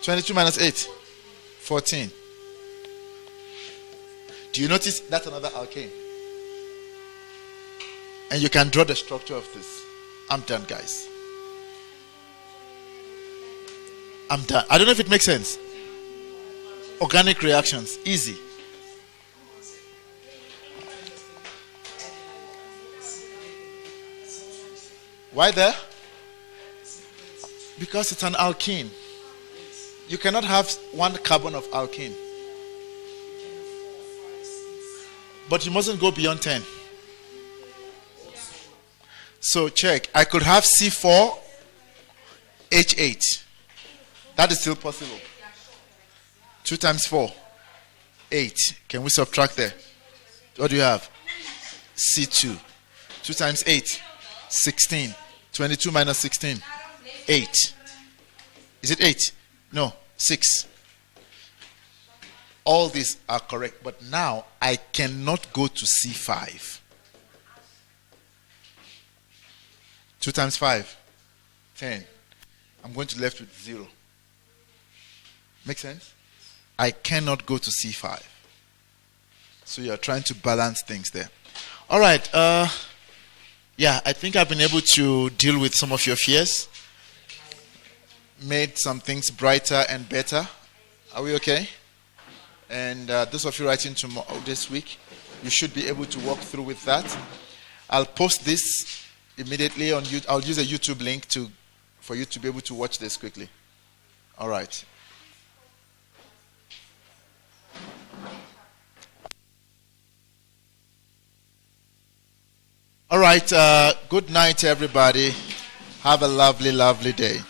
22 minus 8, 14. Do you notice that's another alkane? And you can draw the structure of this. I'm done, guys. I'm done. I don't know if it makes sense. Organic reactions, easy. Why there? Because it's an alkene. You cannot have 1 carbon of alkene. But you mustn't go beyond 10. So check. I could have C4, H8. That is still possible. 2 times 4, 8. Can we subtract there? What do you have? C2. 2 times 8, 16. 22 minus 16, 8. Is it 8? No, 6. All these are correct. But now I cannot go to C5. 2 times 5, 10. I'm going to left with 0. Make sense? I cannot go to C5. So you're trying to balance things there. All right. Yeah, I think I've been able to deal with some of your fears. made some things brighter and better. Are we okay? And those of you writing tomorrow, this week, you should be able to walk through with that. I'll post this immediately on YouTube. I'll use a YouTube link for you to be able to watch this quickly. All right. All right. Good night, everybody. Have a lovely, lovely day.